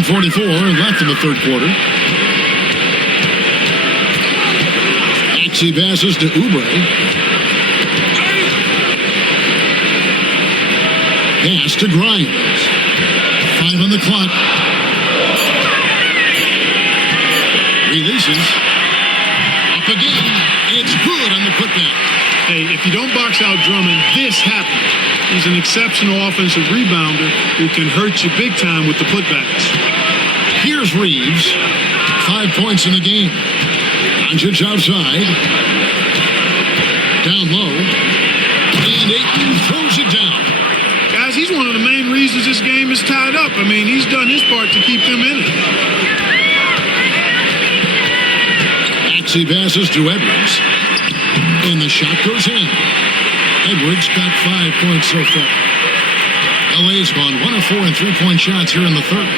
.44 left in the third quarter. Maxey passes to Oubre. Pass to Grimes. 5 on the clock. Releases. Up again. It's good on the putback. Hey, if you don't box out Drummond, this happens. He's an exceptional offensive rebounder who can hurt you big time with the putbacks. Here's Reeves. 5 points in the game. Doncic outside. Down low. And Ayton throws it down. Guys, he's one of the main reasons this game is tied up. I mean, he's done his part to keep them in it. Maxey passes to Edwards. And the shot goes in. Edwards got 5 points so far. LA's gone 1 of 4 in 3-point shots here in the third.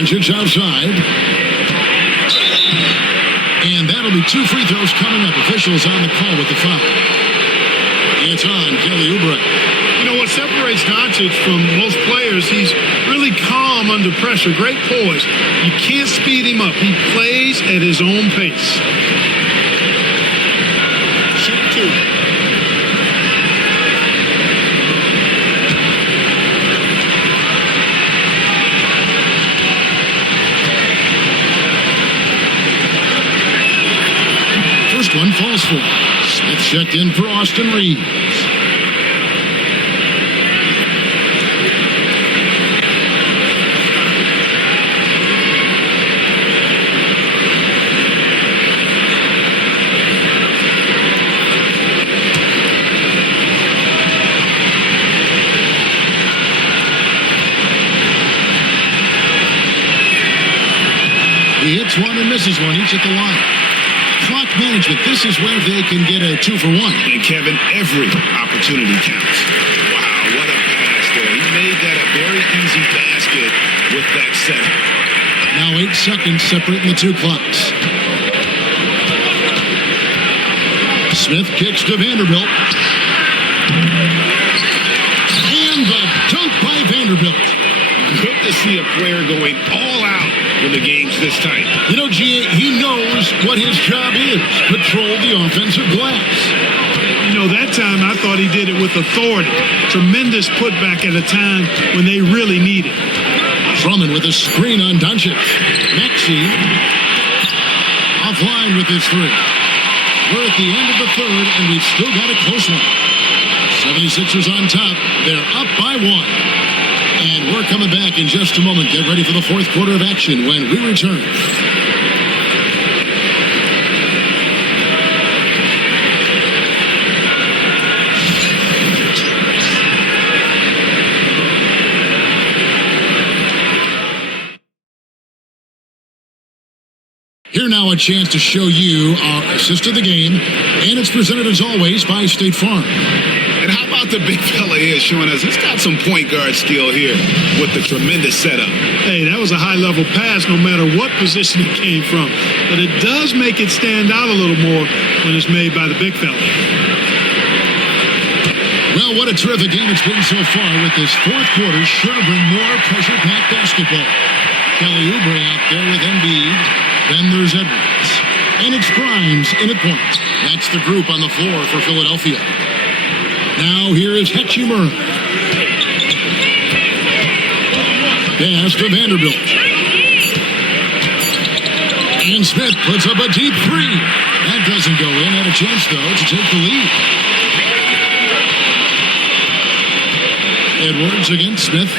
Doncic outside. And that'll be 2 free throws coming up. Officials on the call with the foul. It's on Kelly Oubre. You know what separates Doncic from most players? He's really calm under pressure. Great poise. You can't speed him up. He plays at his own pace. Shoot 2. First one falls for. Smith checked in for Austin Reeves. He hits one and misses one, each at the line. Clock management, this is where they can get a 2 for 1. And Kevin, every opportunity counts. Wow, what a pass there. He made that a very easy basket with that setup. Now 8 seconds separating the 2 clocks. Smith kicks to Vanderbilt. And the dunk by Vanderbilt. Good to see a player going all out when the game's this tight. You know, G.A., he knows what his job is. Control the offensive glass. You know, that time I thought he did it with authority. Tremendous putback at a time when they really need it. Drummond with a screen on Doncic. Maxey offline with his 3. We're at the end of the third, and we've still got a close one. 76ers on top. They're up by 1. And we're coming back in just a moment. Get ready for the fourth quarter of action when we return. Here now a chance to show you our assist of the game, and it's presented as always by State Farm. And how about the big fella here showing us he's got some point guard skill here with the tremendous setup. Hey, that was a high-level pass no matter what position it came from. But it does make it stand out a little more when it's made by the big fella. Well, what a terrific game it's been so far with this fourth quarter. Sure to bring more pressure-packed basketball. Kelly Oubre out there with Embiid. Then there's Edwards. And it's Grimes in at point. That's the group on the floor for Philadelphia. Now here is Hachimura. Pass to Vanderbilt. And Smith puts up a deep 3. That doesn't go in. Had a chance, though, to take the lead. Edwards against Smith.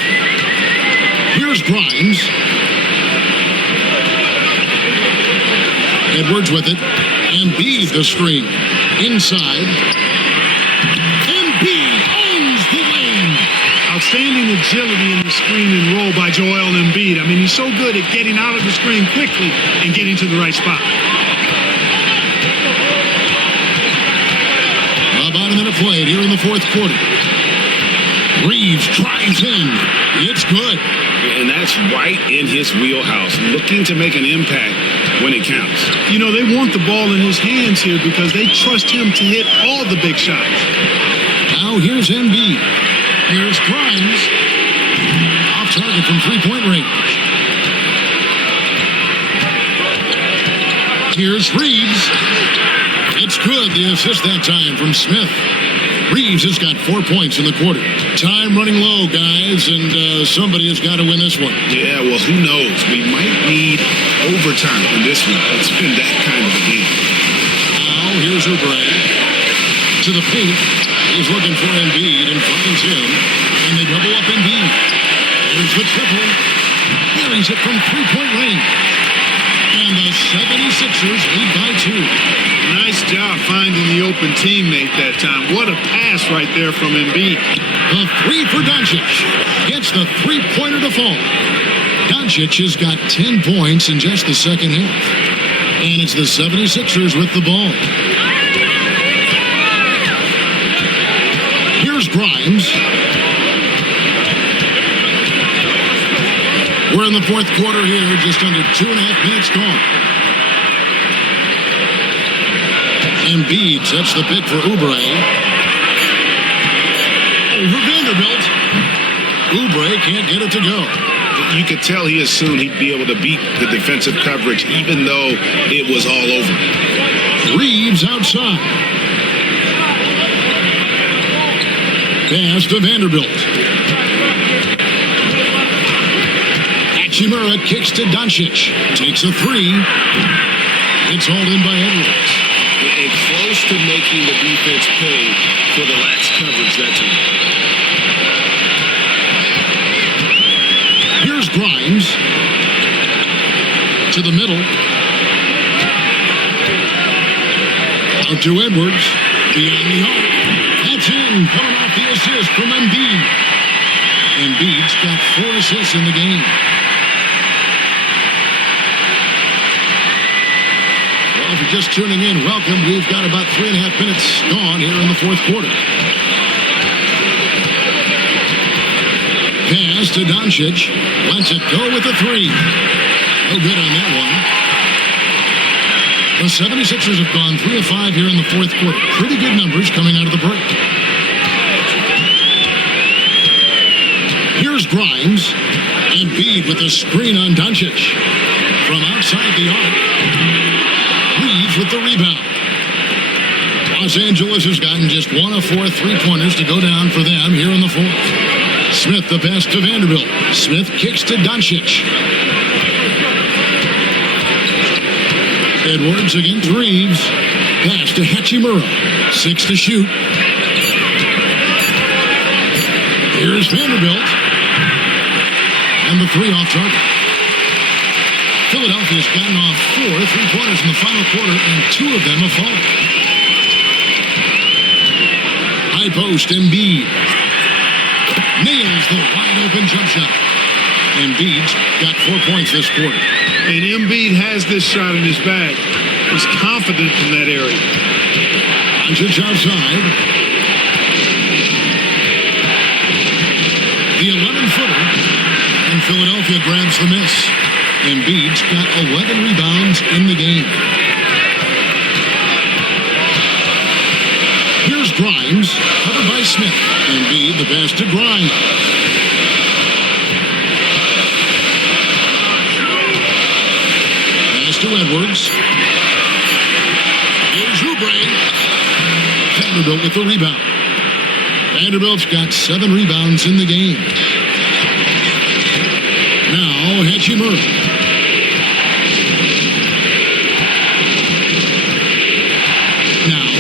Here's Grimes. Edwards with it. Embiid the screen. Inside. Embiid owns the lane. outstanding agility in the screen and roll by Joel Embiid. I mean, he's so good at getting out of the screen quickly and getting to the right spot. About a minute played here in the fourth quarter. Reeves drives in. It's good. And that's right in his wheelhouse, looking to make an impact when it counts. You know, they want the ball in his hands here because they trust him to hit all the big shots. Now here's Embiid. Here's Grimes. Off target from three-point range. Here's Reeves. It's good. The assist that time from Smith. Reeves has got 4 points in the quarter. Time running low, guys, and somebody has got to win this one. Yeah, well, who knows? We might need overtime in this one. It's been that kind of a game. Now, here's Oubre. To the paint. He's looking for Embiid and finds him. And they double up Embiid. There's the triple. Carries it from three-point range. And the 76ers lead by 2. Nice job finding the open teammate that time. What a pass right there from Embiid. The three for Doncic. Gets the three-pointer to fall. Doncic has got 10 points in just the second half. And it's the 76ers with the ball. Here's Grimes. We're in the fourth quarter here, just under 2.5 minutes gone. Embiid sets the pick for Oubre. Over Vanderbilt. Oubre can't get it to go. You could tell he assumed he'd be able to beat the defensive coverage, even though it was all over. Reeves outside. Pass to Vanderbilt. Hachimura kicks to Doncic. Takes a three. It's hauled in by Edwards. And close to making the defense pay for the lax coverage that time. Here's Grimes. To the middle. Out to Edwards. Beyond the arc. That's in. Coming off the assist from Embiid. Embiid's got 4 assists in the game. Well, if you're just tuning in, welcome. We've got about 3.5 minutes gone here in the fourth quarter. Pass to Doncic. Lets it go with a three. No good on that one. The 76ers have gone 3 of 5 here in the fourth quarter. Pretty good numbers coming out of the break. Here's Grimes. Embiid with a screen on Doncic. From outside the arc. Reeves with the rebound. Los Angeles has gotten just 1 of 4 three-pointers to go down for them here in the fourth. Smith the pass to Vanderbilt. Smith kicks to Doncic. Edwards against Reeves. Pass to Hachimura. 6 to shoot. Here's Vanderbilt. And the three off target. Philadelphia's gotten off 4 three-pointers in the final quarter, and 2 of them have fallen. High post, Embiid. Nails the wide-open jump shot. Embiid's got 4 points this quarter. And Embiid has this shot in his bag. He's confident in that area. Doncic outside. The 11-footer. And Philadelphia grabs the miss. Embiid's got 11 rebounds in the game. Here's Grimes, covered by Smith. Embiid the pass to Grimes. Pass to Edwards. Here's Oubre. Vanderbilt with the rebound. Vanderbilt's got 7 rebounds in the game. Now Hachimura.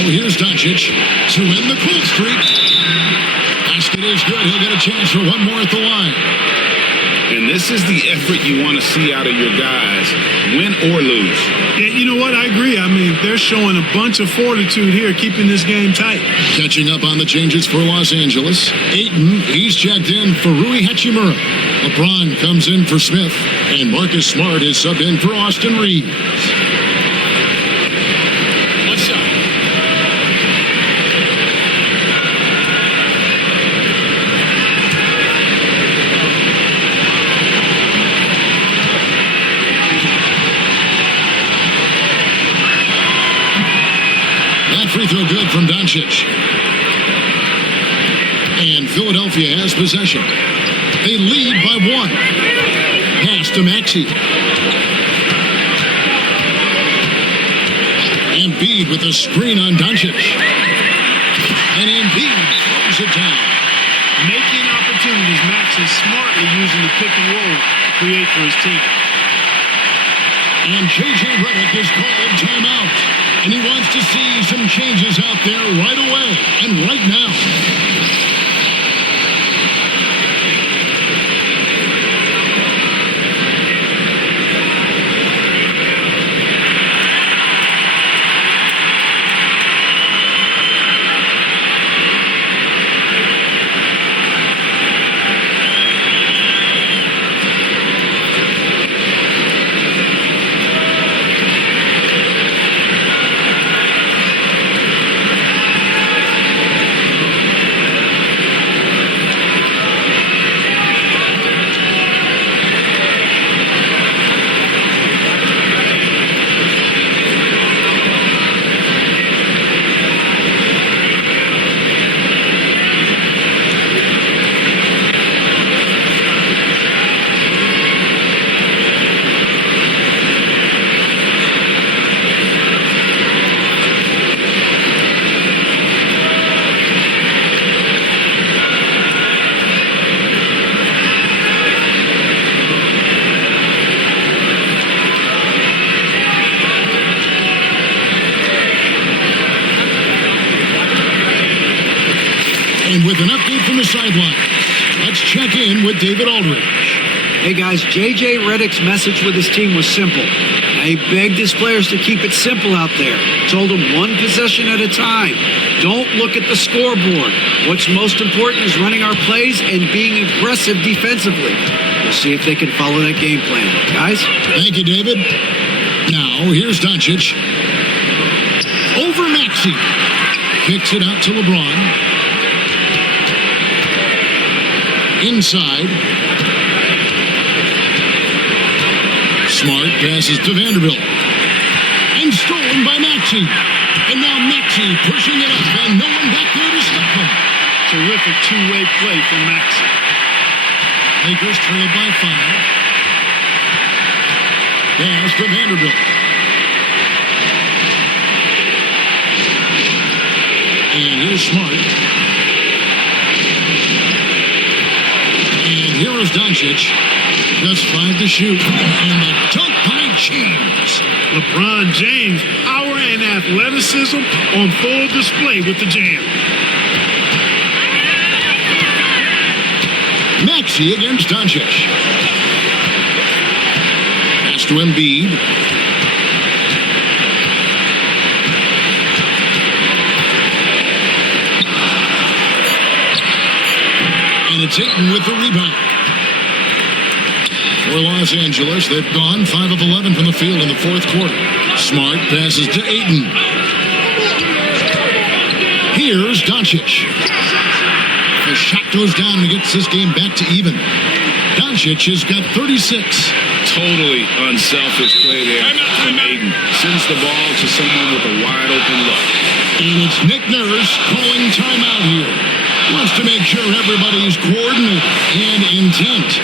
Here's Doncic to end the cool streak. Basket is good. He'll get a chance for one more at the line. And this is the effort you want to see out of your guys, win or lose. Yeah, you know what? I agree. I mean, they're showing a bunch of fortitude here, keeping this game tight. Catching up on the changes for Los Angeles. Ayton, he's checked in for Rui Hachimura. LeBron comes in for Smith. And Marcus Smart is subbed in for Austin Reeves. What's up? That free throw good from Doncic. And Philadelphia has possession. They lead by 1. Pass to Maxey. Embiid with a screen on Doncic. And Embiid throws it down. Making opportunities. Max is smartly using the pick and roll to create for his team. And J.J. Redick is called timeout. And he wants to see some changes out there right away and right now. And with an update from the sideline, let's check in with David Aldridge. Hey guys, J.J. Redick's message with his team was simple. He begged his players to keep it simple out there. Told them one possession at a time. Don't look at the scoreboard. What's most important is running our plays and being aggressive defensively. We'll see if they can follow that game plan. Guys? Thank you, David. Now, here's Doncic. Over Maxey. Kicks it out to LeBron. Inside. Smart passes to Vanderbilt. And stolen by Maxey. And now Maxey pushing it up, and no one back there to stop him. Terrific two-way play from Maxey. Lakers trail by 5. Pass to Vanderbilt. And here's Smart. And here is Doncic. Just 5 to shoot. And the dunk by James. LeBron James, power and athleticism on full display with the jam. Maxey against Doncic. Pass to Embiid. And it's Ayton with the rebound. For Los Angeles, they've gone 5 of 11 from the field in the fourth quarter. Smart passes to Ayton. Here's Doncic. The shot goes down and gets this game back to even. Doncic has got 36. Totally unselfish play there from Ayton. Sends the ball to someone with a wide open look. And it's Nick Nurse calling timeout here. Wants to make sure everybody's coordinated and intent.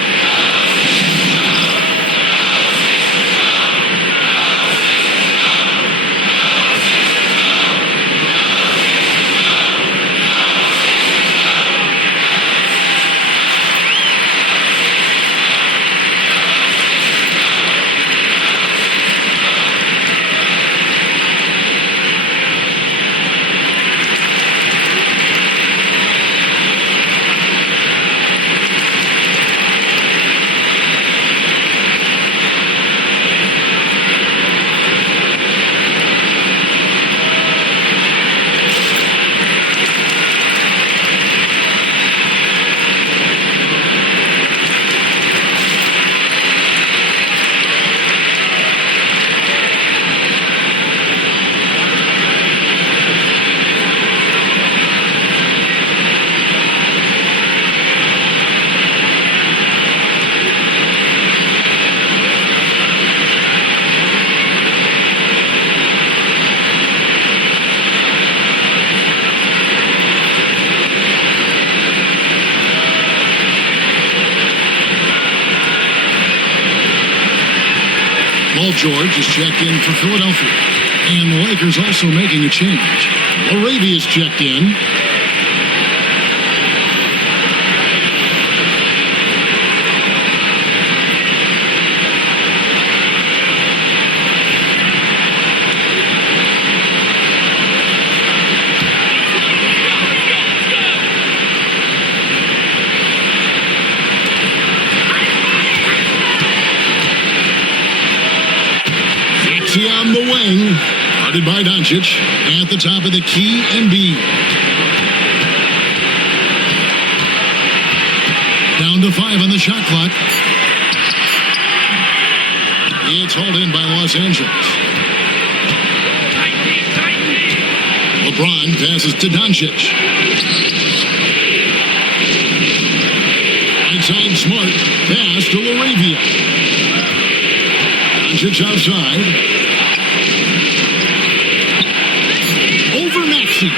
Paul George is checked in for Philadelphia. And the Lakers also making a change. Laravia is checked in. On the wing, guarded by Doncic. At the top of the key, Embiid. Down to 5 on the shot clock. It's hauled in by Los Angeles. LeBron passes to Doncic. Outside Smart. Pass to Laravia. Doncic outside. Over Maxey.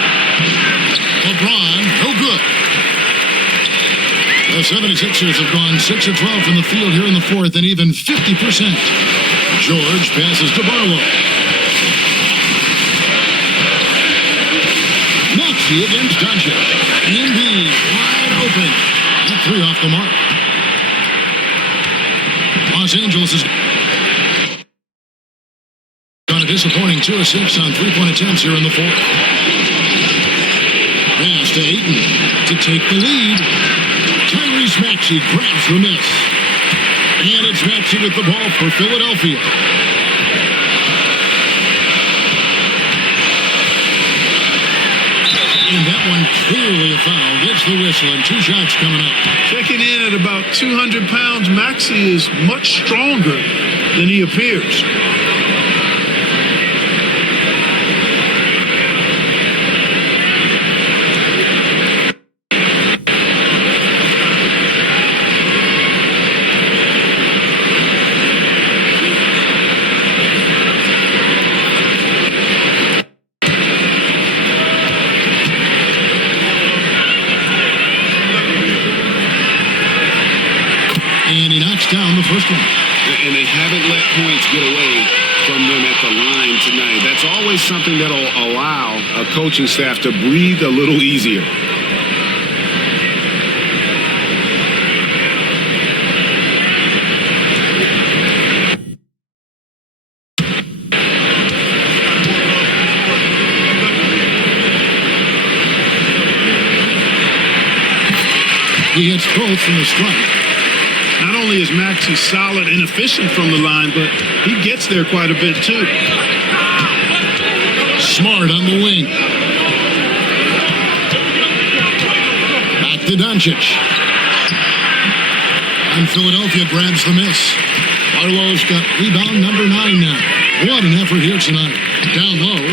LeBron, no good. The 76ers have gone 6 of 12 from the field here in the fourth and even 50%. George passes to Barlow. Maxey against Doncic. Embiid wide open. That 3 off the mark. Los Angeles is on a disappointing 2 of 6 on 3-point attempts here in the fourth. Pass to Ayton to take the lead. Tyrese Maxey grabs the miss. And it's Maxey with the ball for Philadelphia. And that one clearly a foul. Gets the whistle and 2 shots coming up. Checking in at about 200 pounds, Maxey is much stronger than he appears. Down the first one. And they haven't let points get away from them at the line tonight. That's always something that'll allow a coaching staff to breathe a little easier. He hits both from the strike. Not only is Maxey solid and efficient from the line, but he gets there quite a bit too. Smart on the wing. Back to Doncic. And Philadelphia grabs the miss. Barlow's got rebound number 9 now. What an effort here tonight. Down low.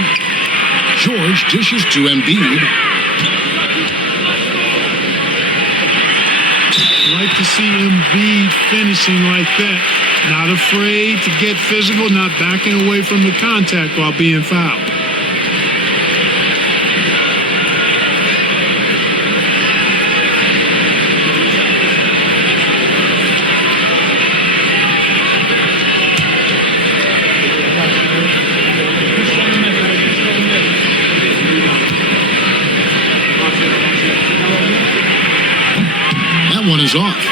George dishes to Embiid. Like to see Embiid finishing like that. Not afraid to get physical, not backing away from the contact while being fouled. That one is off.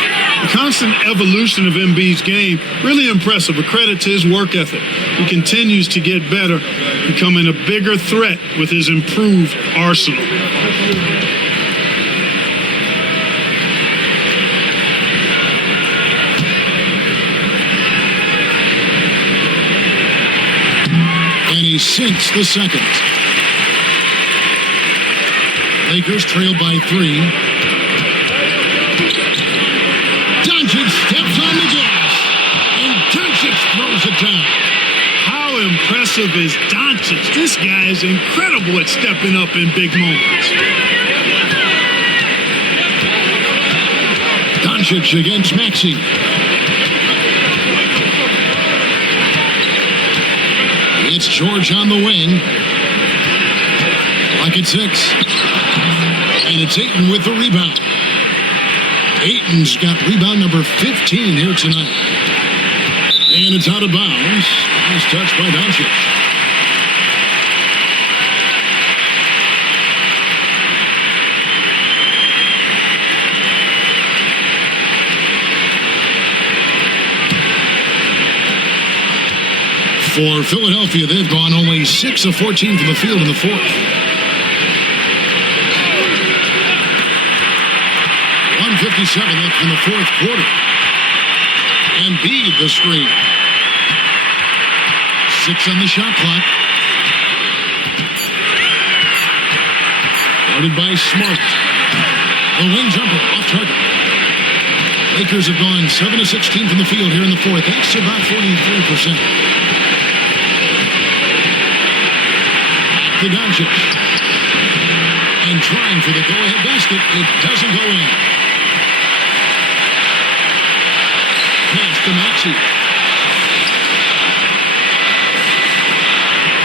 The constant evolution of Embiid's game, really impressive. A credit to his work ethic. He continues to get better, becoming a bigger threat with his improved arsenal. And he sinks the second. Lakers trail by 3. Doncic steps on the gas, and Doncic throws it down. How impressive is Doncic? This guy is incredible at stepping up in big moments. Doncic against Maxey. It's George on the wing. Like it's 6. And it's Ayton with the rebound. Ayton's got rebound number 15 here tonight. And it's out of bounds. Nice touch by Doncic. For Philadelphia, they've gone only 6 of 14 from the field in the fourth. 1:57 left in the fourth quarter. Embiid the screen. 6 on the shot clock. Guarded by Smart. The wing jumper off target. Lakers have gone 7 of 16 from the field here in the fourth. That's about 43%. To Doncic. And trying for the go-ahead basket. It doesn't go in. Pass to Maxey.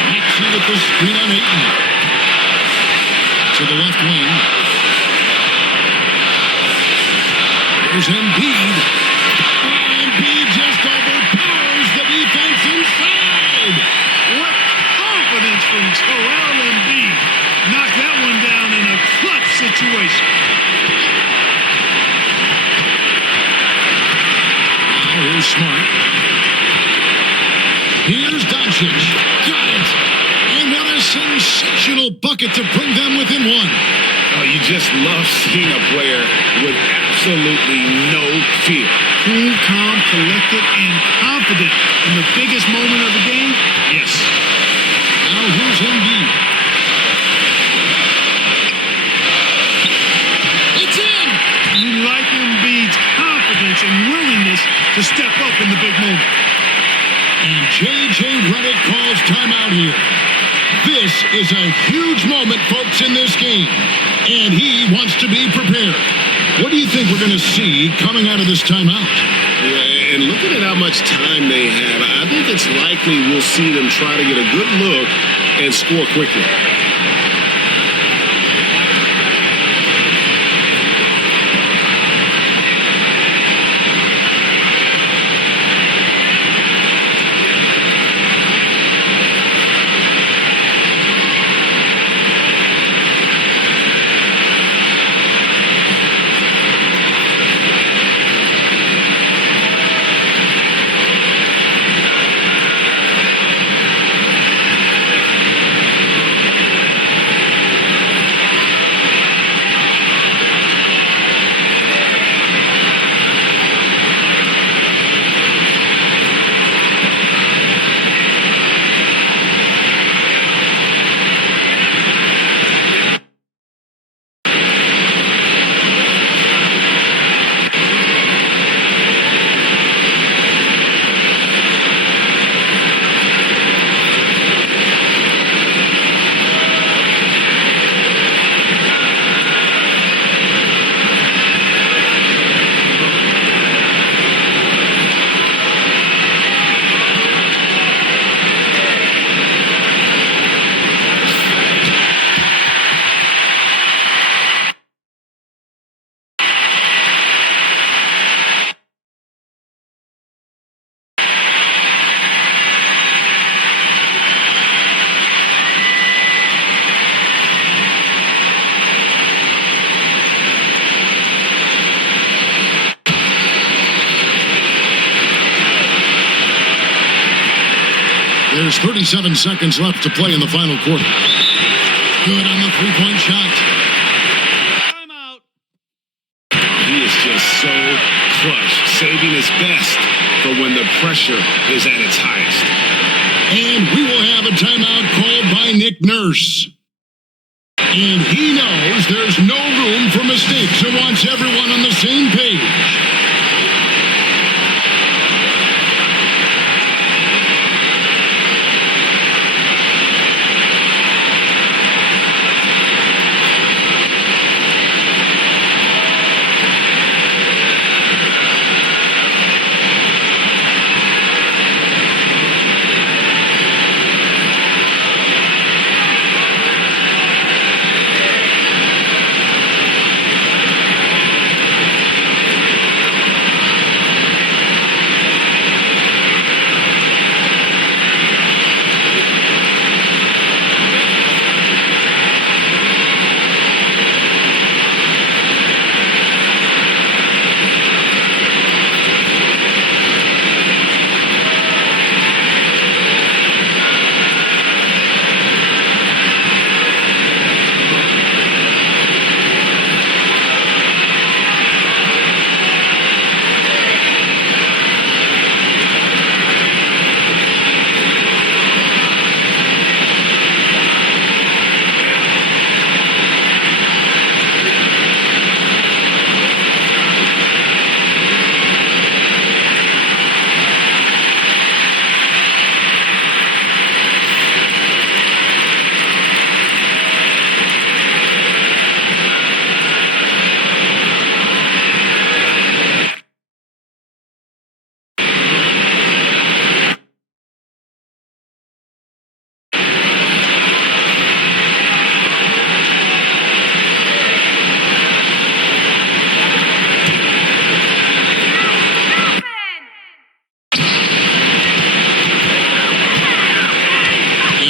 Maxey with the screen on Ayton. To the left wing. There's Embiid. Embiid just overpowers the defense inside. What confidence from Joel Embiid. Knocked that one down in a clutch situation. Now here's Smart. Here's Doncic. Got it. And what a sensational bucket to bring them within one. Oh, you just love seeing a player with absolutely no fear. Cool, calm, collected, and confident in the biggest moment of the game? Yes. Now here's Embiid. It's in! You like Embiid's confidence and willingness to step up in the big moment. And J.J. Redick calls timeout here. This is a huge moment, folks, in this game. And he wants to be prepared. What do you think we're going to see coming out of this timeout? Yeah, and looking at how much time they have, I think it's likely we'll see them try to get a good look and score quickly. There's 37 seconds left to play in the final quarter. Good on the three-point shot. Timeout. He is just so clutch, saving his best for when the pressure is at its highest. And we will have a timeout called by Nick Nurse. And he knows there's no room for mistakes and wants everyone on the same page.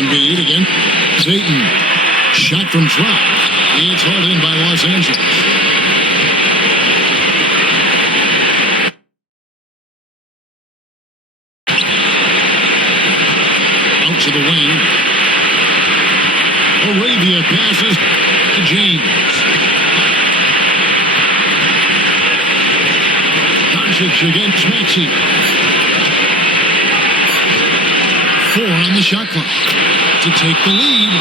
Embiid again. Zayton. Shot from drive. It's hauled in by Los Angeles. Out to the wing. Arabia passes to James. Doncic against Maxey. 4 on the shot clock to take the lead.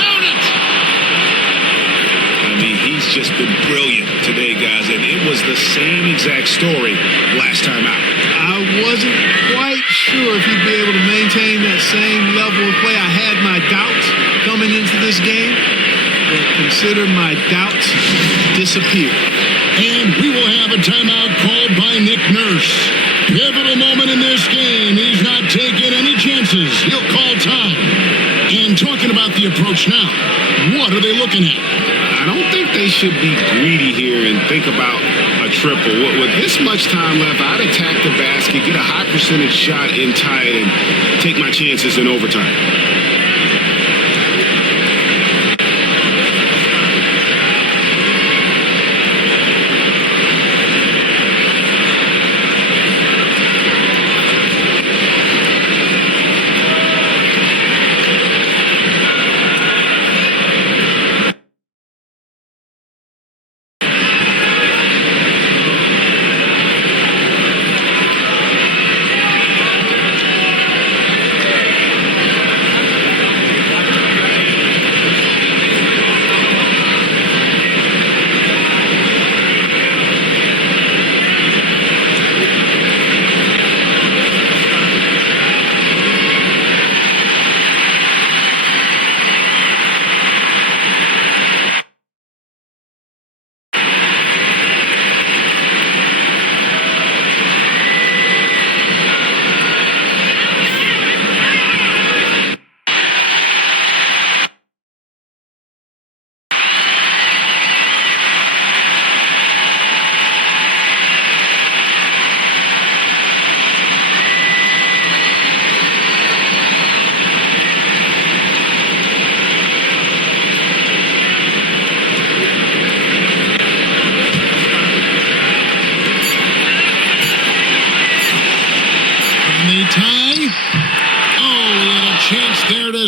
Count it! I mean, he's just been brilliant today, guys, and it was the same exact story last time out. I wasn't quite sure if he'd be able to maintain that same level of play. I had my doubts coming into this game, but consider my doubts disappear. And we will have a timeout called by Nick Nurse. Pivotal moment in this game. He's not taking any chances. He'll call time. And talking about the approach now, what are they looking at? I don't think they should be greedy here and think about a triple. With this much time left, I'd attack the basket, get a high percentage shot in tight, and take my chances in overtime.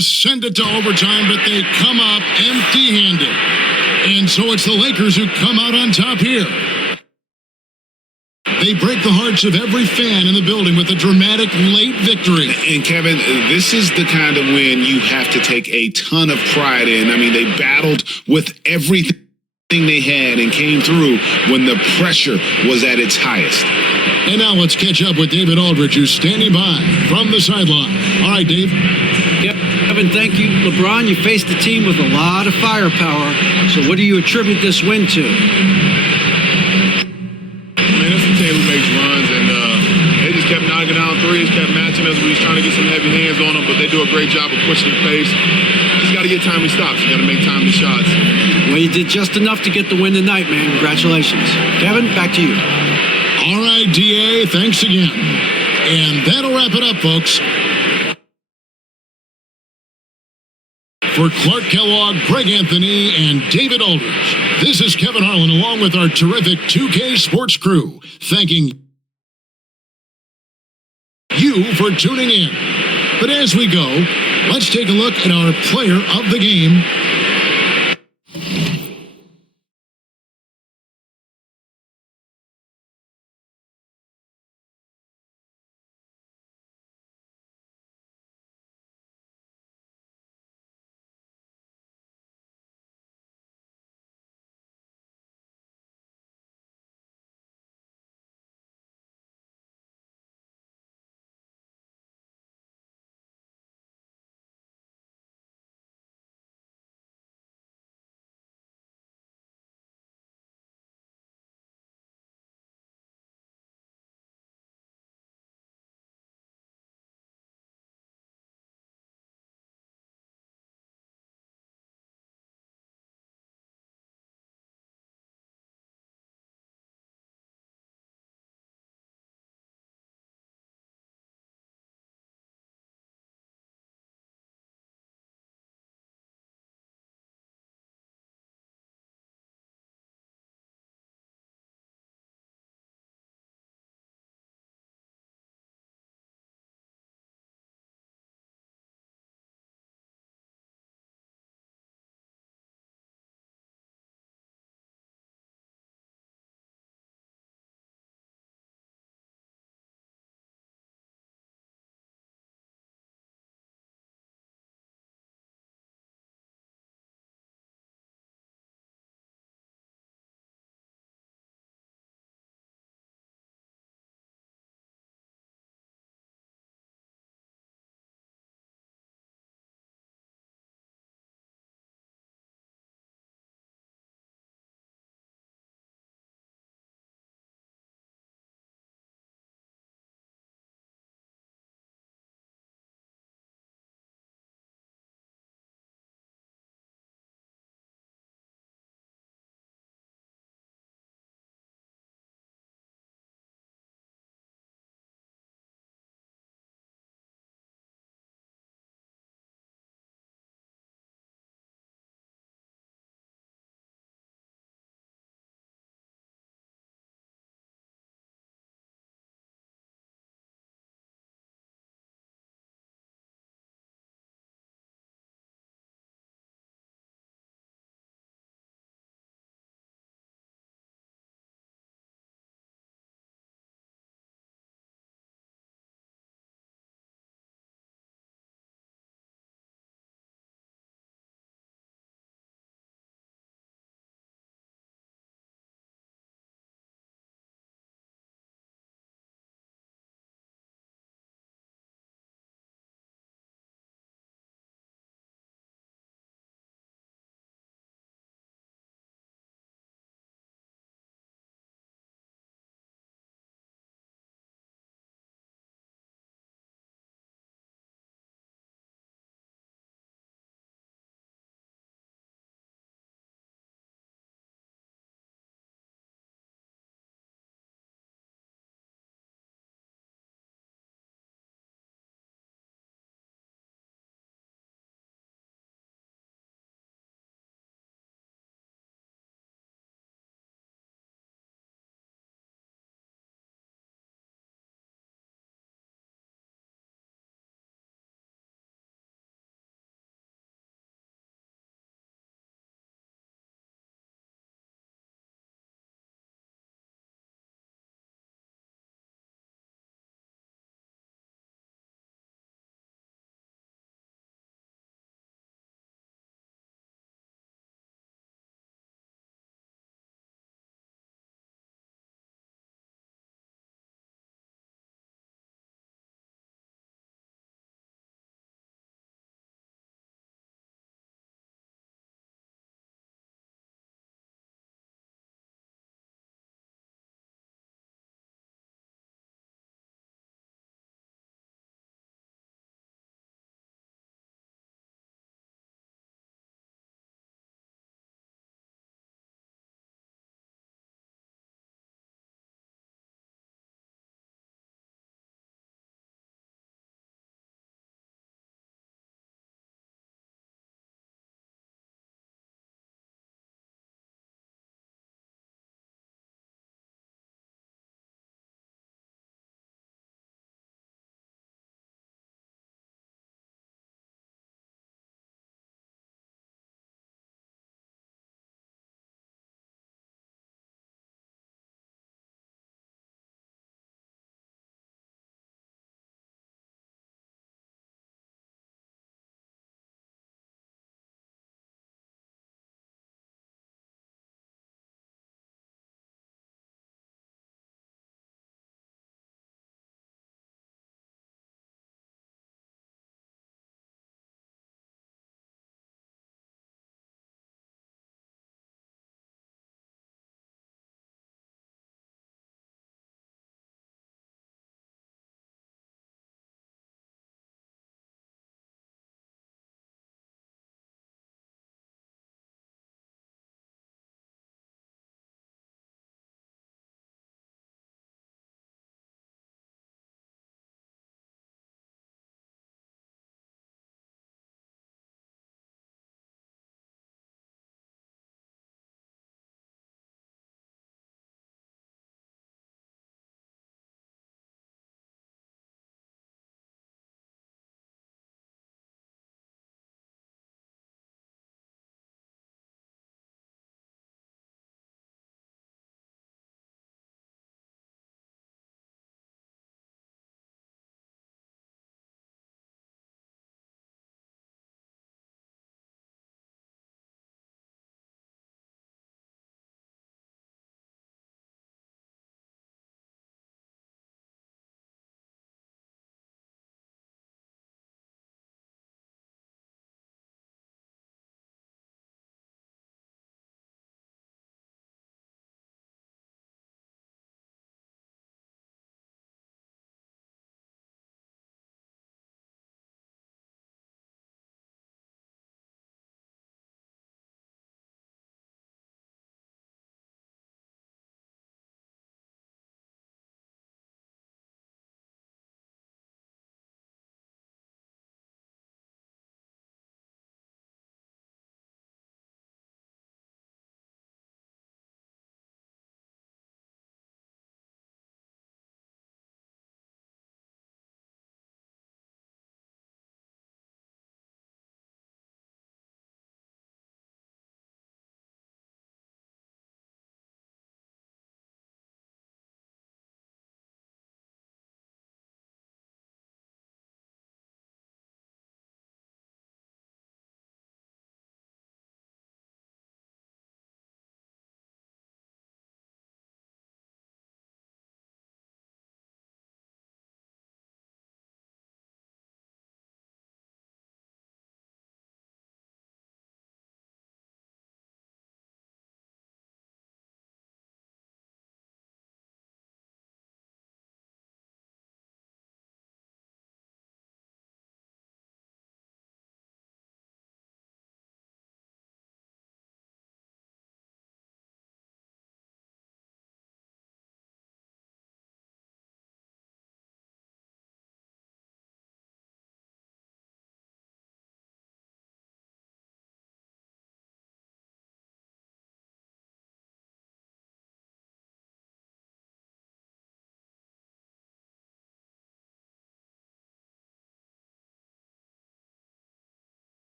Send it to overtime, but they come up empty-handed. And so it's the Lakers who come out on top here. They break the hearts of every fan in the building with a dramatic late victory. And Kevin, this is the kind of win you have to take a ton of pride in. I mean, they battled with everything they had and came through when the pressure was at its highest. And now let's catch up with David Aldridge, who's standing by from the sideline. All right, Dave. Yep, Kevin, thank you. LeBron, you faced a team with a lot of firepower. So what do you attribute this win to? Man, it's a team who makes runs, and they just kept knocking down threes, kept matching us. We was trying to get some heavy hands on them, but they do a great job of pushing the pace. Just got to get timely stops. You got to make timely shots. Well, you did just enough to get the win tonight, man. Congratulations. Kevin, back to you. All right, DA, thanks again. And that'll wrap it up, folks. For Clark Kellogg, Greg Anthony, and David Aldridge, this is Kevin Harlan along with our terrific 2K Sports crew, thanking you for tuning in. But as we go, let's take a look at our player of the game